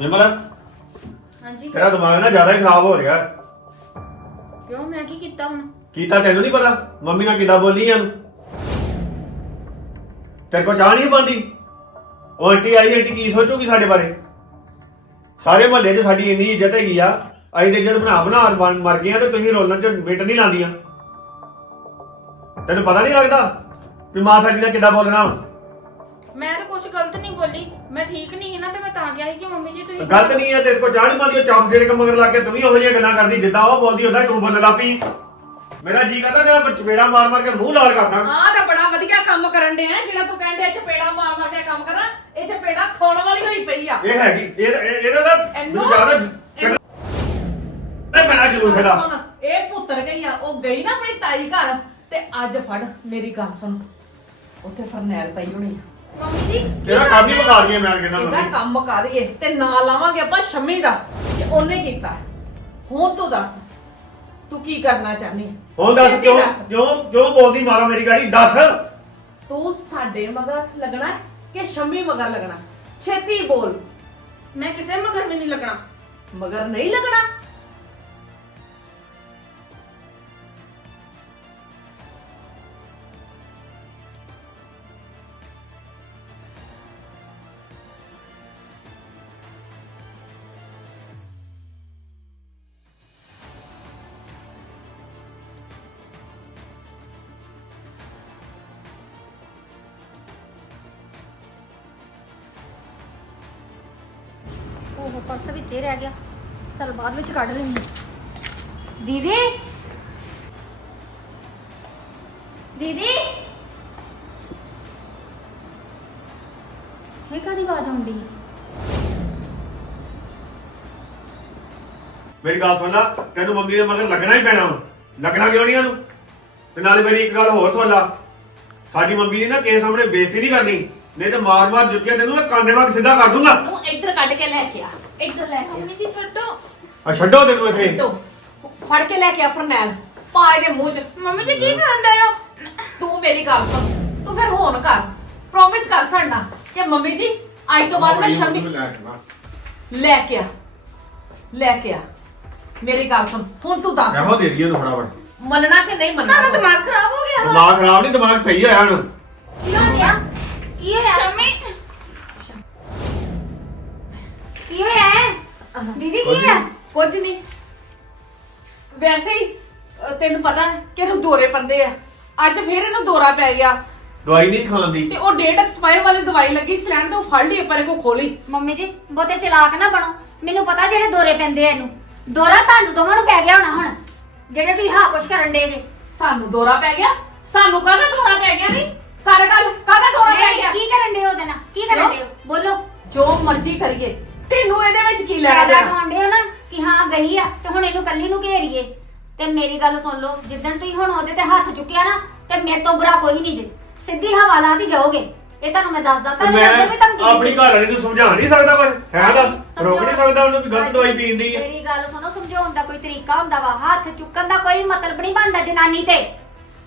ਵਿਮਲ ਹਾਂਜੀ। ਤੇਰਾ ਦਿਮਾਗ ਨਾ ਜ਼ਿਆਦਾ ਹੀ ਖਰਾਬ ਹੋ ਰਿਹਾ ਕਿਉਂ? ਮੈਂ ਕੀ ਕੀਤਾ ਹੁਣ? ਕੀਤਾ ਤੈਨੂੰ ਨਹੀਂ ਪਤਾ? ਮੰਮੀ ਨਾਲ ਕਿੱਦਾਂ ਬੋਲੀ ਇਹਨੂੰ? ਤੇਰੇ ਕੋ ਚਾਹ ਨਹੀਂ ਬੰਦੀ ਉਹ ਆਂਟੀ ਆਈ ਆਂਟੀ ਕੀ ਸੋਚੂਗੀ ਸਾਡੇ ਬਾਰੇ? ਸਾਰੇ ਮਹੱਲੇ 'ਚ ਸਾਡੀ ਇੰਨੀ ਇੱਜ਼ਤ ਹੈਗੀ ਆ। ਅਸੀਂ ਤੇ ਇੱਜ਼ਤ ਬਣਾ ਬਣਾ ਬਣ- ਮਰ ਗਏ ਆ ਤੇ ਤੁਸੀਂ ਰੋਲਣ 'ਚ ਮਿੰਟ ਨਹੀਂ ਲਾਉਂਦੀਆਂ। ਤੈਨੂੰ ਪਤਾ ਨਹੀਂ ਲੱਗਦਾ ਵੀ ਮਾਂ ਸਾਡੀ ਨਾਲ ਕਿੱਦਾਂ ਬੋਲਣਾ ਵਾ? ਮੈਂ ਤਾਂ ਕੁਝ ਗਲਤ ਨਹੀਂ ਬੋਲੀ। ਮੈਂ ਠੀਕ ਨਹੀਂ ਸੀ ਨਾ ਤੇ ਮੈਂ ਤਾਂ ਕਿਹਾ ਸੀ ਕਿ ਮੰਮੀ ਜੀ ਤੁਸੀਂ ਗਲਤ ਨਹੀਂ ਹੈ ਤੇਰੇ ਕੋ ਚਾਹ ਨਹੀਂ ਬੰਦੀ ਉਹ ਚਾਪ ਜਿਹੜੇ ਮਗਰ ਲਾ ਕੇ ਤੂੰ ਵੀ ਉਹੋ ਜਿਹੀਆਂ ਗੱਲਾਂ ਕਰਦੀ ਜਿੱਦਾਂ ਉਹ ਬੋਲਦੀ ਹੁੰਦਾ ਤੂੰ ਬੋਲਣ ਲੱਗ ਪਈ। ਮੇਰਾ ਜੀ ਕਰਦਾ ਤੇਰਾ ਚਪੇੜਾ ਮਾਰ ਮਾਰ ਕੇ ਮੂੰਹ ਲਾਲ ਕਰਦਾ। ਆਹ ਤਾਂ ਬੜਾ ਵਧੀਆ ਕੰਮ ਕਰਨ ਦੇ ਆ ਜਿਹੜਾ ਤੂੰ ਕਹਿੰਦੇ ਚਪੇੜਾ ਮਾਰ ਮਾਰ ਕੇ ਕੰਮ ਕਰਾਂ ਇਹ ਚਪੇੜਾ ਖਾਣ ਵਾਲੀ ਹੋਈ ਪਈ ਆ। ਇਹ ਹੈਗੀ ਇਹ ਇਹ- ਇਹਦਾ ਤਾਂ ਮੈਨੂੰ ਜ਼ਿਆਦਾ ਇਹ ਬਣਾ ਜ਼ਰੂਰ ਹੈਗਾ। ਸੁਣ, ਇਹ ਪੁੱਤਰ ਗਈ ਆ ਉਹ ਗਈ ਨਾ ਆਪਣੀ ਤਾਈ ਘਰ ਤੇ ਅੱਜ ਫੜ ਮੇਰੀ ਗੱਲ ਸੁਣ। ਉੱਥੇ ਫਰਨੈਲ ਪਈ ਹੋਣੀ ਆ। ਮੰਮੀ ਜੀ ਤੇਰਾ ਕੰਮ ਹੀ ਬਕਾਰ ਗਿਆ ਮੈਂ ਕਹਿੰਦਾ ਇਹਦਾ ਮੰਮੀ। ਕੰਮ ਕਰ ਇਸ ਤੇ ਨਾਂ ਲਾਵਾਂਗੇ ਆਪਾਂ ਸ਼ਮੀ ਦਾ ਕਿ ਉਹਨੇ ਕੀਤਾ। ਹੁਣ ਤੂੰ ਦੱਸ ਤੂੰ ਕੀ ਕਰਨਾ ਚਾਹਨੀ ਹੁਣ ਦੱਸ ਛੇਤੀ ਕਿਉਂ ਕਿਉਂ ਕਿਉਂ ਬੋਲਦੀ ਮਾਰਾ ਮੇਰੀ ਗਾੜੀ? ਦੱਸ। ਤੂੰ ਸਾਡੇ ਮਗਰ ਲੱਗਣਾ ਹੈ ਕਿ ਸ਼ਮੀ ਮਗਰ ਲੱਗਣਾ? ਛੇਤੀ ਬੋਲ। ਮੈਂ ਕਿਸੇ ਮਗਰ ਵੀ ਨਹੀਂ ਲੱਗਣਾ। ਮਗਰ ਨਹੀਂ ਲੱਗਣਾ? ਉਹ ਪਰਸ ਵਿੱਚ ਹੀ ਰਹਿ ਗਿਆ। ਚਲ ਬਾਅਦ ਵਿੱਚ ਕੱਢ ਲੈਂਦੀ ਦੀਦੀ? ਦੀਦੀ? ਹੈ ਕਾਦੀ ਆਵਾਜ਼ ਆਉਂਦੀ ਮੇਰੀ ਗੱਲ ਸੁਣ ਲੈ ਤੈਨੂੰ ਮੰਮੀ ਦੇ ਮਗਰ ਲੱਗਣਾ ਹੀ ਪੈਣਾ ਵਾ। ਲੱਗਣਾ ਕਿਉਂ ਨਹੀਂ ਉਹਨੂੰ? ਤੇ ਨਾਲੇ ਮੇਰੀ ਇੱਕ ਗੱਲ ਹੋਰ ਸੁਣ ਲੈ। ਸਾਡੀ ਮੰਮੀ ਨੇ ਨਾ ਕਿਸੇ ਸਾਹਮਣੇ ਬੇਇੱਜ਼ਤੀ ਨਹੀਂ ਕਰਨੀ। ਨਹੀਂ ਤੇ ਮਾਰ ਮਾਰ ਜੁੱਤੀਆਂ ਤੈਨੂੰ ਨਾ ਕਾਨੇ ਵਾਂਗ ਸਿੱਧਾ ਕਰ ਦੂੰਗਾ। ਤੂੰ ਇੱਧਰ ਕੱਢ ਕੇ ਲੈ ਕੇ ਆ। ਇੱਧਰ ਲੈ ਕੇ ਆ। ਮੰਮੀ ਜੀ ਛੱਡੋ। ਆ ਛੱਡੋ ਤੈਨੂੰ ਇੱਥੇ। ਤੋ ਫੜ ਕੇ ਲੈ ਕੇ ਆ ਫਰਨੈਲ। ਪਾ ਇਹਦੇ ਮੂੰਹ 'ਚ। ਮੰਮੀ ਜੀ ਕੀ ਕਰਨ ਡਏ ਹੋ? ਤੂੰ ਮੇਰੀ ਗੱਲ ਸੁਣ। ਤੂੰ ਫਿਰ ਹੋਣ ਕਰ। ਪ੍ਰੋਮਿਸ ਕਰ ਸਾਡਾ ਕਿ ਮੰਮੀ ਜੀ ਅੱਜ ਤੋਂ ਬਾਅਦ ਮੈਂ ਸ਼ਮੀ ਲੈ ਕੇ ਆ। ਲੈ ਕੇ ਆ। ਮੇਰੀ ਗੱਲ ਸੁਣ। ਹੁਣ ਤੂੰ ਦੱਸ। ਇਹੋ ਦੇ ਦਈਏ ਉਹਨੂੰ ਫਟਾਫਟ। ਮੰਨਣਾ ਕਿ ਨਹੀਂ ਤੁਹਾਡਾ ਮੰਨਣਾ ਦਿਮਾਗ ਖਰਾਬ ਹੋ ਗਿਆ ਵਾ ਦਿਮਾਗ ਖਰਾਬ ਨਹੀਂ ਦਿਮਾਗ ਸਹੀ ਹੋਇਆ ਹੁਣ ਕੀ ਹੋ ਗਿਆ? ਕੀ ਹੋਇਆ? ਸ਼ਮੀ ਕੀ ਹੋਇਆ ਹੈ? ਦੀਦੀ ਕੀ ਹੋਇਆ? ਕੁਝ ਨਹੀਂ। ਵੈਸੇ ਹੀ ਅ, ਤੈਨੂੰ ਪਤਾ ਹੈ ਕਿ ਇਹਨੂੰ ਦੌਰੇ ਪੰਦੇ ਆ। ਅੱਜ ਫੇਰ ਇਹਨੂੰ ਦੌਰਾ ਪੈ ਗਿਆ। ਦਵਾਈ ਨਹੀਂ ਖਾਂਦੀ। ਤੇ ਉਹ ਡੇਟ ਐਕਸਪਾਇਰ ਵਾਲੀ ਦਵਾਈ ਲੱਗੀ ਸਿਲੈਂਡ ਤੇ ਉਹ ਫੜ ਲਈ ਪਰੇ ਕੋ ਖੋਲੀ ਮੰਮੀ ਜੀ ਬਹੁਤੇ ਚਲਾਕ ਨਾ ਬਣੋ। ਮੈਨੂੰ ਪਤਾ ਜਿਹੜੇ ਦੋਰੇ ਪੈਂਦੇ ਆ ਇਹਨੂੰ। ਦੋਰਾ ਤੁਹਾਨੂੰ ਦੋਵਾਂ ਨੂੰ ਪੈ ਗਿਆ ਹੋਣਾ ਹੁਣ। ਜਿਹੜੇ ਤੁਸੀਂ ਹਾਂ ਕੁਛ ਕਰਨ ਦੇ ਜੇ। ਸਾਨੂੰ ਦੌਰਾ ਪੈ ਗਿਆ? ਸਾਨੂੰ ਕਾਹਦਾ ਦੌਰਾ ਪੈ ਗਿਆ ਨਹੀਂ ਕਰ ਗੱਲ ਕਾਹਦਾ ਦੌਰਾ ਪੈ ਨਹੀਂ, ਗਿਆ? ਕੀ ਕਰਨ ਦੇ ਉਹਦੇ ਨਾਲ? ਕੀ ਕਰਨ? ਦੇ ਬੋਲੋ। ਜੋ ਮਰਜ਼ੀ ਕਰੀਏ। ਤੈਨੂੰ ਇਹਦੇ ਵਿੱਚ ਕੀ ਲੈਣਾ ਲੈਣਾ ਦੇਣਾ ਠਾਉਂਦੇ ਹੋ ਨਾ ਕਿ ਹਾਂ ਗਈ ਆ ਤੇ ਹੁਣ ਇਹਨੂੰ ਕੱਲੀ ਨੂੰ ਘੇਰੀਏ। ਤੇ ਮੇਰੀ ਗੱਲ ਸੁਣ ਲਓ ਜਿੱਦਣ ਤੁਸੀਂ ਹੁਣ ਉਹਦੇ ਤੇ ਹੱਥ ਚੁੱਕਿਆ ਨਾ ਤੇ ਮੇਰੇ ਤੋਂ ਬੁਰਾ ਕੋਈ ਨਹੀਂ ਜੇ। ਸਿੱਧੀ ਹਵਾ ਲਾ ਦੀ ਜਾਓਗੇ। ਇਹ ਤੁਹਾਨੂੰ ਮੈਂ ਦੱਸਦਾ ਤੇ ਤਾਂ ਮੈਂ ਆਪਣੀ। ਘਰ ਵਾਲੀ ਨੂੰ ਸਮਝਾ ਨਹੀਂ ਸਕਦਾ ਪਰ ਹੈ ਦੱਸ ਸਮਝਾਉਣਾ- ਰੋਕ ਨਹੀਂ ਸਕਦਾ ਉਹਨੂੰ ਵੀ ਗਲਤ ਦਵਾਈ ਪੀਂਦੀ ਹੈ ਮੇਰੀ ਗੱਲ ਸੁਣੋ ਸਮਝਾਉਣ ਦਾ ਕੋਈ ਤਰੀਕਾ ਹੁੰਦਾ ਵਾ। ਹੱਥ ਚੁੱਕਣ ਦਾ ਕੋਈ ਮਤਲਬ ਨਹੀਂ ਬਣਦਾ ਜਨਾਨੀ ਤੇ।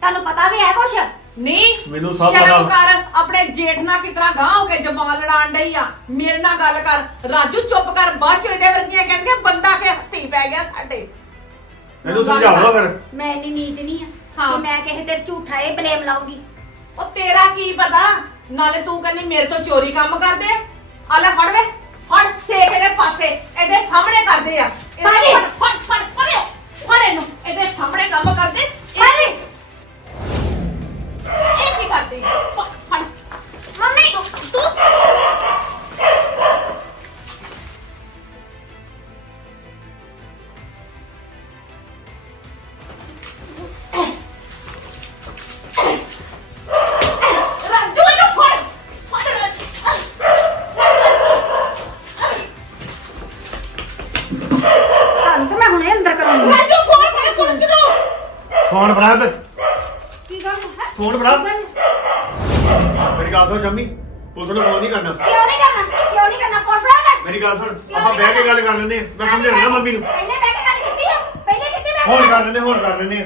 ਤੁਹਾਨੂੰ ਪਤਾ ਵੀ ਹੈ ਕੁਛ? ਨਹੀਂ ਮੈਨੂੰ ਸਭ ਸ਼ਰਮ ਪਤਾ। ਕਰ ਆਪਣੇ ਜੇਠ ਨਾਲ ਕਿਤਨਾ ਗਾਂ ਹੋ ਕੇ ਜਮਾਨ ਲੜਾਣ ਡਈ ਆ। ਮੇਰੇ ਨਾਲ ਗੱਲ ਕਰ। ਰਾਜੂ ਚੁੱਪ ਕਰ ਬਾਅਦ ਚ ਇਹਦੇ ਵਰਗੀਆਂ ਕਹਿੰਦੀਆਂ ਬੰਦਾ ਕੇ ਹੱਥੀ ਪੈ ਗਿਆ ਸਾਡੇ। ਇਹਨੂੰ ਗੱਲ ਸਮਝਾ ਲਓ ਕਰ। ਫਿਰ। ਮੈਂ ਇੰਨੀ ਨੀਚ ਨਹੀਂ ਆ ਹਾਂ। ਕਿ ਮੈਂ ਕਿਸੇ ਤੇ ਝੂਠਾ ਇਹ ਬਲੇਮ ਲਾਉਂਗੀ ਉਹ ਤੇਰਾ ਕੀ ਪਤਾ? ਨਾਲੇ ਤੂੰ ਕਹਿੰਦੀ ਮੇਰੇ ਤੋਂ ਚੋਰੀ ਕੰਮ ਕਰਦੇ। ਆ ਲੈ ਫੜ ਵੇ। ਫੜ ਸੇਕ ਇਹਦੇ ਪਾਸੇ। ਇਹਦੇ ਸਾਹਮਣੇ ਕਰਦੇ ਆ। ਇਹਦੇ ਫੜ। ਫੜ ਫੜ ਫੜ ਫੜ। ਫੜ ਇਹਨੂੰ। ਇਹਦੇ ਸਾਹਮਣੇ ਕੰਮ ਕਰਦੇ। ਇਹ- ਇਹ ਕੀ ਕਰਦੀ? ਫੜ ਫੜ। ਮੰਮੀ ਤੂੰ ਰਾਜੂ ਇਹਨੂੰ ਫੜ। ਫੜ ਰਾਜੂ। ਤੁਹਾਨੂੰ ਤਾਂ ਮੈਂ ਹੁਣੇ ਅੰਦਰ ਕਰਾਂਗੀ ਰਾਜੂ ਫੋਨ ਫੜ ਪੁਲਿਸ ਨੂੰ। ਫੋਨ ਫੜਾ ਤੇ ਕੀ ਗੱਲ ਹੈ ਫੋਨ ਫੜਾ ਸੁਣ ਸ਼ੰਮੀ। ਪੁਲਿਸ ਨੂੰ ਫੋਨ ਨਹੀਂ ਕਰਨਾ। ਕਿਉਂ ਨਹੀਂ ਕਰਨਾ? ਕਿਉਂ ਨਹੀਂ ਕਰਨਾ? ਫੋਨ ਫੜਾ ਕਰ ਮੇਰੀ ਗੱਲ ਸੁਣ ਆਪਾਂ ਬਹਿ ਕੇ ਗੱਲ ਕਰ ਲੈਂਦੇ ਆ ਮੈਂ ਸਮਝਾਉਣਾ ਮੰਮੀ ਨੂੰ। ਪਹਿਲੇ ਬਹਿ ਕੇ ਗੱਲ ਕੀਤੀ ਆ। ਪਹਿਲੇ ਕੀਤੀ ਮੈਂ ਫੋਨ ਕਰ ਲੈਂਦੇ ਹੁਣ ਕਰ ਲੈਂਦੇ ਆ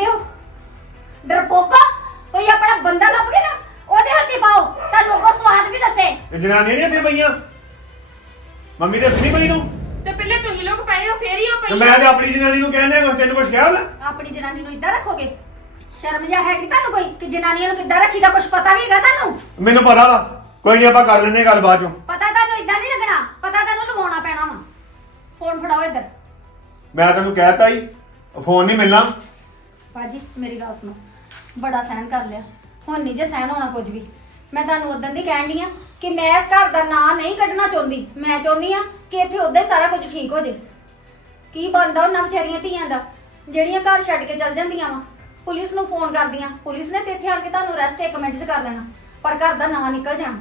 ਦੇ ਹੱਥੀ ਪੈਂਦੇ ਹੋ ਡਰਪੋਕਾ ਕੋਈ ਆਪਣਾ ਬੰਦਾ ਲੱਭ ਕੇ ਨਾ ਉਹਦੇ ਹੱਥੀ ਪਾਓ ਤਾਂ ਲੋਕੋ ਸਵਾਦ ਵੀ ਦੱਸੇ। ਇਹ ਜਨਾਨੀਆਂ ਨਹੀਂ ਇੱਥੇ ਪਈਆਂ? ਮੰਮੀ ਦੇ ਨਹੀਂ ਪਈ ਤੂੰ? ਤੇ ਪਹਿਲੇ ਤੁਸੀਂ ਲੋਕ ਪਏ ਹੋ ਫੇਰ ਹੀ ਉਹ ਤੇ ਪਈ ਮੈਂ ਤੇ ਆਪਣੀ ਜਨਾਨੀ ਨੂੰ ਕਹਿੰਦੇ ਹਾਂ ਤੈਨੂੰ ਕੁਝ ਕਿਹਾ ਉਹਨੇ? ਆਪਣੀ ਜਨਾਨੀ ਨੂੰ ਇਦਾਂ ਰੱਖੋਗੇ? ਸ਼ਰਮ ਜਾ ਹੈਗੀ ਤੁਹਾਨੂੰ ਕੋਈ ਕਿ ਜਨਾਨੀਆਂ ਨੂੰ ਕਿੱਦਾਂ ਰੱਖੀਦਾ ਕੁਝ ਪਤਾ ਵੀ ਹੈਗਾ ਤੁਹਾਨੂੰ? ਮੈਨੂੰ ਪਤਾ ਵਾ ਕੋਈ ਨਹੀਂ ਆਪਾਂ ਕਰ ਲੈਂਦੇ ਗੱਲ ਬਾਅਦ ਚੋਂ। ਪਤਾ ਤੁਹਾਨੂੰ ਇਦਾਂ ਨਹੀਂ ਲੱਗਣਾ ਪਤਾ ਤੁਹਾਨੂੰ ਲਵਾਉਣਾ ਪੈਣਾ ਵਾ। ਫੋਨ ਫੜਾਓ ਇੱਧਰ। ਮੈਂ ਤੈਨੂੰ ਕਹਿਤਾ ਹੀ ਫੋਨ ਨਹੀਂ ਮਿਲਣਾ। ਬਾਜੀ ਮੇਰੀ ਗੱਲ ਸੁਣੋ। ਬੜਾ ਸਹਿਣ ਕਰ ਲਿਆ। ਹੁਣ ਨਹੀਂ ਜੇ ਸਹਿਨ ਹੋਣਾ ਕੁਝ ਵੀ। ਮੈਂ ਤੁਹਾਨੂੰ ਉਦੋਂ ਦੀ ਕਹਿਣ ਡਈ ਆ ਕਿ ਮੈਂ ਇਸ ਘਰ ਦਾ ਨਾਂ ਨਹੀਂ ਕੱਢਣਾ ਚਾਹੁੰਦੀ। ਮੈਂ ਚਾਹੁੰਦੀ ਆ ਕਿ ਇੱਥੇ ਉਦਾਂ ਹੀ ਸਾਰਾ ਕੁਝ ਠੀਕ ਹੋ ਜੇ। ਕੀ ਬਣਦਾ ਉਹਨਾਂ ਵਿਚਾਰੀਆਂ ਧੀਆਂ ਦਾ? ਜਿਹੜੀਆਂ ਘਰ ਛੱਡ ਕੇ ਚੱਲ ਜਾਂਦੀਆਂ ਵਾ। ਪੁਲਿਸ ਨੂੰ ਫੋਨ ਕਰਦੀਆਂ। ਪੁਲਿਸ ਨੇ ਤੇ ਇੱਥੇ ਆਣ ਕੇ ਤੁਹਾਨੂੰ ਅਰੈਸਟ ਇੱਕ ਮਿੰਟ 'ਚ ਕਰ ਲੈਣਾ। ਪਰ ਘਰ ਦਾ ਨਾਂ ਨਿਕਲ ਜਾਣਾ।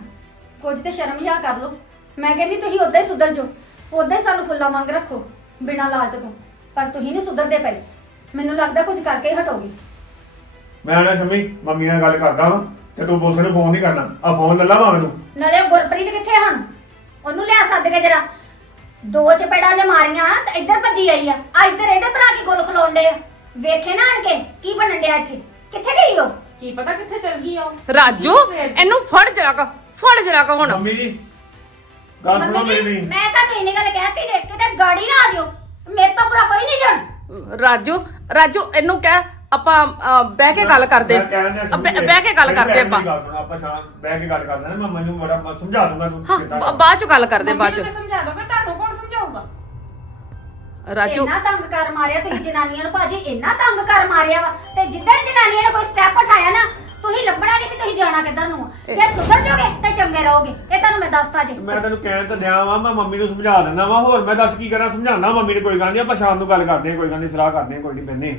ਕੁਝ ਤੇ ਸ਼ਰਮ ਜਾ ਕਰ ਲਓ। ਮੈਂ ਕਹਿੰਦੀ, ਤੁਸੀਂ ਉਦਾਂ ਹੀ ਸੁਧਰ ਜਾਓ। ਉਦਾਂ ਹੀ ਸਾਨੂੰ ਫੁੱਲਾਂ ਮੰਗ ਰੱਖੋ। ਬਿਨਾਂ ਲਾਲਚ ਤੋਂ। ਪਰ ਤੁਸੀਂ ਨਹੀਂ ਸੁਧਰਦੇ ਪਏ। ਮੈਨੂੰ ਲੱਗਦਾ ਕੁਝ ਕਰਕੇ ਹੀ ਹਟੋਗੇ। ਮੈਂ ਨਾ ਸ਼ਮੀ ਮੰਮੀ ਨਾਲ ਗੱਲ ਕਰਦਾ ਵਾਂ ਤੇ ਤੂੰ ਪੁਲਿਸ ਨੂੰ ਫੋਨ ਨਹੀਂ ਕਰਨਾ। ਆ ਫੋਨ ਲੈ ਲਾ ਭਾਵੇਂ ਤੂੰ। ਨਾਲੇ ਉਹ ਗੁਰਪ੍ਰੀਤ ਕਿੱਥੇ ਆ ਹੁਣ? ਉਹਨੂੰ ਲਿਆ ਸੱਦ ਕੇ ਜਰਾ। ਦੋ ਚਪੇੜਾਂ ਨੇ ਮਾਰੀਆਂ ਤੇ ਇੱਧਰ ਭੱਜੀ ਆਈ ਆ। ਆ ਇੱਧਰ ਇਹਦੇ ਭਰਾ ਕੀ ਗੋਲ ਖਲੋਣ ਡੇ ਵੇਖੇ ਨਾ ਆਣ ਕੇ ਕੀ ਬਣਨ ਡਿਆ ਇੱਥੇ? ਕਿੱਥੇ ਗਈ ਉਹ? ਕੀ ਪਤਾ ਕਿੱਥੇ ਚਲ ਗਈ ਆ ਉਹ? ਰਾਜੂ ਇਹਨੂੰ ਫੜ ਜਰਾ ਕ ਫੜ ਜਰਾ ਕ ਹੁਣ। ਮੰਮੀ ਜੀ ਗੱਲ ਸੁਣੋ ਮੰਮੀ ਜੀ, ਮੇਰੀ। ਮੈਂ ਤੁਹਾਨੂੰ ਇੰਨੀ ਗੱਲ ਕਹਿਤੀ ਜੇ ਕਿਤੇ ਗਾੜੀ ਨਾ ਆ ਜਾਓ। ਮੇਰੇ ਤੋਂ ਬੁਰਾ ਕੋਈ ਨਹੀਂ ਜਣ। ਰਾਜੂ ਰਾਜੂ ਇਹਨੂੰ ਕਹਿ ਆਪਾਂ ਬਹਿ ਕੇ ਗੱਲ ਕਰਦੇ। ਮੈਂ ਕਹਿਣ ਡਿਆ ਬਹਿ ਬਹਿ ਕੇ ਗੱਲ ਮੇਰੀ ਕਰਦੇ ਭੈਣ ਆਪਾਂ। ਦੀ ਗੱਲ ਸੁਣ, ਆਪਾਂ ਸ਼ਾਮ ਬਹਿ ਕੇ ਗੱਲ ਕਰਦੇ ਨਾ ਮੈਂ ਮੈਨੂੰ ਬੜਾ ਬ- ਸਮਝਾ ਦੂੰਗਾ ਤੂੰ ਹਾਂ ਕਿੱਦਾਂ ਬ- ਬਾਅਦ ਚ ਗੱਲ ਕਰਦੇ ਮੰਮੀ ਬਾਅਦ ਨੂੰ ਚ ਸਮਝਾ ਦੋਗੇ ਤੁਹਾਨੂੰ ਕੌਣ ਸਮਝਾਊਗਾ? ਰਾਜੂ। ਇੰਨਾ ਤੰਗ ਕਰ ਮਾਰਿਆ ਤੁਸੀਂ ਜਨਾਨੀਆਂ ਨੂੰ ਭਾਜੀ ਇੰਨਾ ਤੰਗ ਕਰ ਮਾਰਿਆ ਵਾ। ਤੇ ਜਿੱਦਣ ਜਨਾਨੀਆਂ ਨੇ ਕੋਈ ਸਟੈਪ ਉਠਾਇਆ ਨਾ ਤੁਸੀਂ ਲੱਭਣਾ ਨਹੀਂ ਵੀ ਤੁਸੀਂ ਜਾਣਾ ਕਿੱਧਰ ਨੂੰ ਆ। ਜੇ ਸੁਧਰ ਜਾਓਗੇ ਤੇ ਚੰਗੇ ਰਹੋਗੇ। ਇਹ ਤੁਹਾਨੂੰ ਮੈਂ ਦੱਸਤਾ ਜੇ। ਮੈਂ ਤੈਨੂੰ ਕਹਿਣ ਤਾਂ ਦਿਆਂ ਵਾਂ ਮੈਂ ਮੰਮੀ ਨੂੰ ਸਮਝਾ ਦਿੰਦਾ ਵਾਂ। ਹੋਰ ਮੈਂ ਦੱਸ ਕੀ ਕਰਾਂ ਸਮਝਾਉਣਾ ਮੰਮੀ ਨੇ ਕੋਈ ਗੱਲ ਨਹੀਂ ਆਪਾਂ ਸ਼ਾਮ ਨੂੰ ਗੱਲ ਕਰਦੇ ਹਾਂ ਕੋਈ ਗੱਲ ਨਹੀਂ ਸਲਾਹ ਕਰਦੇ ਹਾਂ ਕੋਈ ਨਹੀਂ ਬੰਨੇ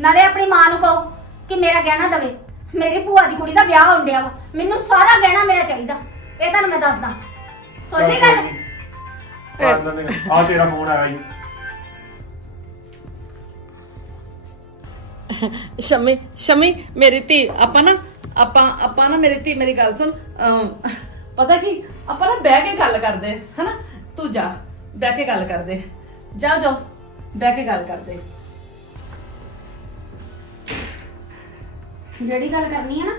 ਨਾਲੇ ਆਪਣੀ ਮਾਂ ਨੂੰ ਕਹੋ ਕਿ ਮੇਰਾ ਗਹਿਣਾ ਦਵੇ। ਮੇਰੀ ਭੂਆ ਦੀ ਕੁੜੀ ਦਾ ਵਿਆਹ ਹੋਣ ਡਿਆ ਵਾ। ਮੈਨੂੰ ਸਾਰਾ ਗਹਿਣਾ ਮੇਰਾ ਚਾਹੀਦਾ। ਇਹ ਤੁਹਾਨੂੰ ਮੈਂ ਦੱਸਦਾ। ਸੁਣ ਲਈ ਗੱਲ? ਆ ਤੇਰਾ ਫੋਨ ਆਇਆ ਜੀ ਸ਼ਮੀ ਸ਼ਮੀ ਮੇਰੀ ਧੀ ਆਪਾਂ ਨਾ ਆਪਾਂ ਆਪਾਂ ਨਾ ਮੇਰੀ ਧੀ ਮੇਰੀ ਗੱਲ ਸੁਣ ਅਮ, ਪਤਾ ਕੀ? ਆਪਾਂ ਨਾ ਬਹਿ ਕੇ ਗੱਲ ਕਰਦੇ ਹਨਾ? ਤੂੰ ਜਾ ਬਹਿ ਕੇ ਗੱਲ ਕਰਦੇ। ਜਾ ਜਾ ਬਹਿ ਕੇ ਗੱਲ ਕਰਦੇ। ਜਿਹੜੀ ਗੱਲ ਕਰਨੀ ਹੈ ਨਾ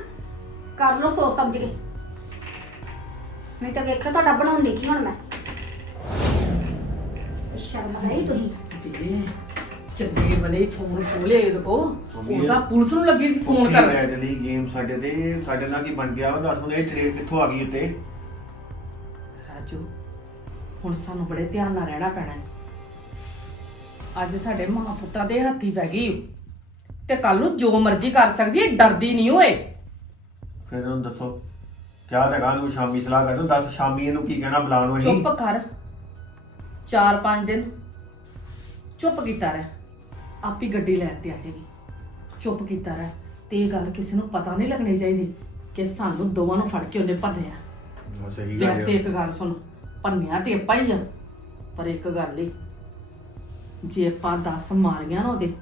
ਕਰ ਲਓ ਸੋਚ ਸਮਝ ਕੇ। ਨਹੀਂ ਤਾਂ ਵੇਖੋ ਤੁਹਾਡਾ ਬਣਾਉਂਦੀ ਕੀ ਹੁਣ ਮੈਂ। ਸ਼ਰਮ ਆਈ ਤੁਸੀਂ। ਚੰਗੇ ਬਲੇ ਫੋਨ ਖੋਲੇ ਇਹਦੇ ਕੋ ਉਹ ਤਾਂ ਪੁਲਿਸ ਨੂੰ ਲੱਗੀ ਸੀ ਫੋਨ ਕਰਨ। ਮੈਂ ਚਲੀ ਗੇਮ ਸਾਡੇ ਤੇ ਸਾਡੇ ਨਾਲ ਕੀ ਬਣ ਗਿਆ ਵਾ ਦੱਸ ਮੈਨੂੰ ਇਹ ਟ੍ਰੇਡ ਕਿੱਥੋਂ ਆ ਗਈ ਉੱਤੇ? ਰਾਜੂ ਹੁਣ ਸਾਨੂੰ ਬੜੇ ਧਿਆਨ ਨਾਲ ਰਹਿਣਾ ਪੈਣਾ ਹੈ। ਅੱਜ ਸਾਡੇ ਮਾਂ ਪੁੱਤਾਂ ਦੇ ਹੱਥੀ ਪੈ ਗਈ। ਤੇ ਕੱਲ ਨੂੰ ਜੋ ਮਰਜ਼ੀ ਕਰ ਸਕਦੀ ਹੈ ਡਰਦੀ ਨਹੀਂ ਓਏ ਫਿਰ ਉਹਨੂੰ ਦੱਸੋ ਕਿਆ ਹੈਗਾ ਨੂੰ ਸ਼ਾਮੀ ਸਲਾਹ ਕਰ ਦੋ ਦੱਸ ਸ਼ਾਮੀ ਇਹਨੂੰ ਕੀ ਕਹਿਣਾ ਬੁਲਾ ਨੂੰ ਅਸੀਂ। ਚੁੱਪ ਕਰ। 4-5 ਦਿਨ। ਚੁੱਪ ਕੀਤਾ ਰਹਿ। ਆਪੀ ਗੱਡੀ ਲੈਣ ਤੇ ਆ ਜਾਏਗੀ। ਚੁੱਪ ਕੀਤਾ ਰਹਿ। ਤੇ ਇਹ ਗੱਲ ਕਿਸੇ ਨੂੰ ਪਤਾ ਨਹੀਂ ਲੱਗਣੀ ਚਾਹੀਦੀ ਕਿ ਸਾਨੂੰ ਦੋਵਾਂ ਨੂੰ ਫੜ ਕੇ ਉਹਨੇ ਭੰਨਿਆ। ਹਾਂ, ਸਹੀ ਗੱਲ ਵੈਸੇ ਹੈ ਇੱਕ ਗੱਲ ਸੁਣ ਭੰਨਿਆ ਤੇ ਆਪਾਂ ਹੀ ਆ। ਪਰ ਇੱਕ ਗੱਲ ਈ ਜੇ ਆਪਾਂ 10 ਮਾਰੀਆਂ ਨਾ ਉਹਦੇ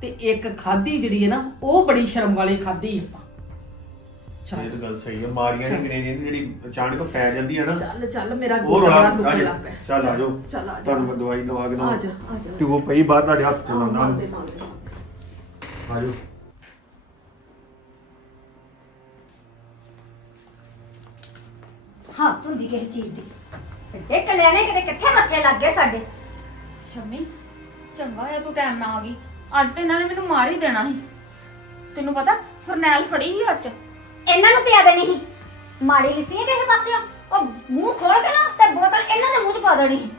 ਤੇ ਇੱਕ ਖਾਦੀ ਜਿਹੜੀ ਹੈ ਨਾ ਉਹ ਬੜੀ ਸ਼ਰਮ ਵਾਲੀ ਖਾਦੀ ਆਪਾਂ। ਇਹ ਚੱਲ ਤਾਂ ਗੱਲ ਸਹੀ ਹੈ ਮਾਰੀਆਂ ਨਹੀਂ ਕਿਨੇ ਨਹੀਂ ਜਿਹੜੀ ਅਚਾਨਕ ਪੈ ਜਾਂਦੀ ਹੈ ਨਾ। ਚੱਲ ਚੱਲ ਮੇਰਾ ਉਹ ਗੋਡਾ ਰੋਲਾ ਬੜਾ ਦੁਖਣ ਲੱਗ ਪਿਆ। ਚੱਲ ਆ ਜਾਓ। ਚੱਲ ਆ ਜਾ। ਤੁਹਾਨੂੰ ਮੈਂ ਦਵਾਈ ਦਵਾ ਕੇ ਆ ਦਵਾਂ ਜਾ ਆ ਜਾ। ਤੂੰ ਪਈ ਬਾਹਰ ਤੁਹਾਡੇ ਹੱਥ ਮਾਰ ਦੇ, ਮਾਰ ਦੇ, ਦੇ। ਆ ਜਾਓ। ਹਾਂ ਹੁੰਦੀ ਕਿਸੇ ਚੀਜ਼ ਦੀ। ਐਡੇ ਕਲਿਆਣੇ ਕਿਤੇ ਕਿੱਥੇ ਮੱਥੇ ਲੱਗ ਗਏ ਸਾਡੇ? ਸ਼ਮੀ ਚੰਗਾ ਆ ਤੂੰ ਟਾਈਮ ਨਾ ਆ ਗਈ। ਅੱਜ ਤੇ ਇਹਨਾਂ ਨੇ ਮੈਨੂੰ ਮਾਰ ਹੀ ਦੇਣਾ ਸੀ। ਤੈਨੂੰ ਪਤਾ ਫਰਨੈਲ ਫੜੀ ਸੀ ਅੱਜ ਇਹਨਾਂ ਨੂੰ ਪਿਆ ਦੇਣੀ ਸੀ। ਮਾੜੀ ਲਿਸੀ ਹੈ ਕਿਸੇ ਪਾਸਿਓਂ। ਉਹ ਮੂੰਹ ਖੋਲ ਕੇ ਨਾ, ਤੇ ਬੋਤਲ ਇਹਨਾਂ ਦੇ ਮੂੰਹ 'ਚ ਪਾ ਦੇਣੀ ਸੀ।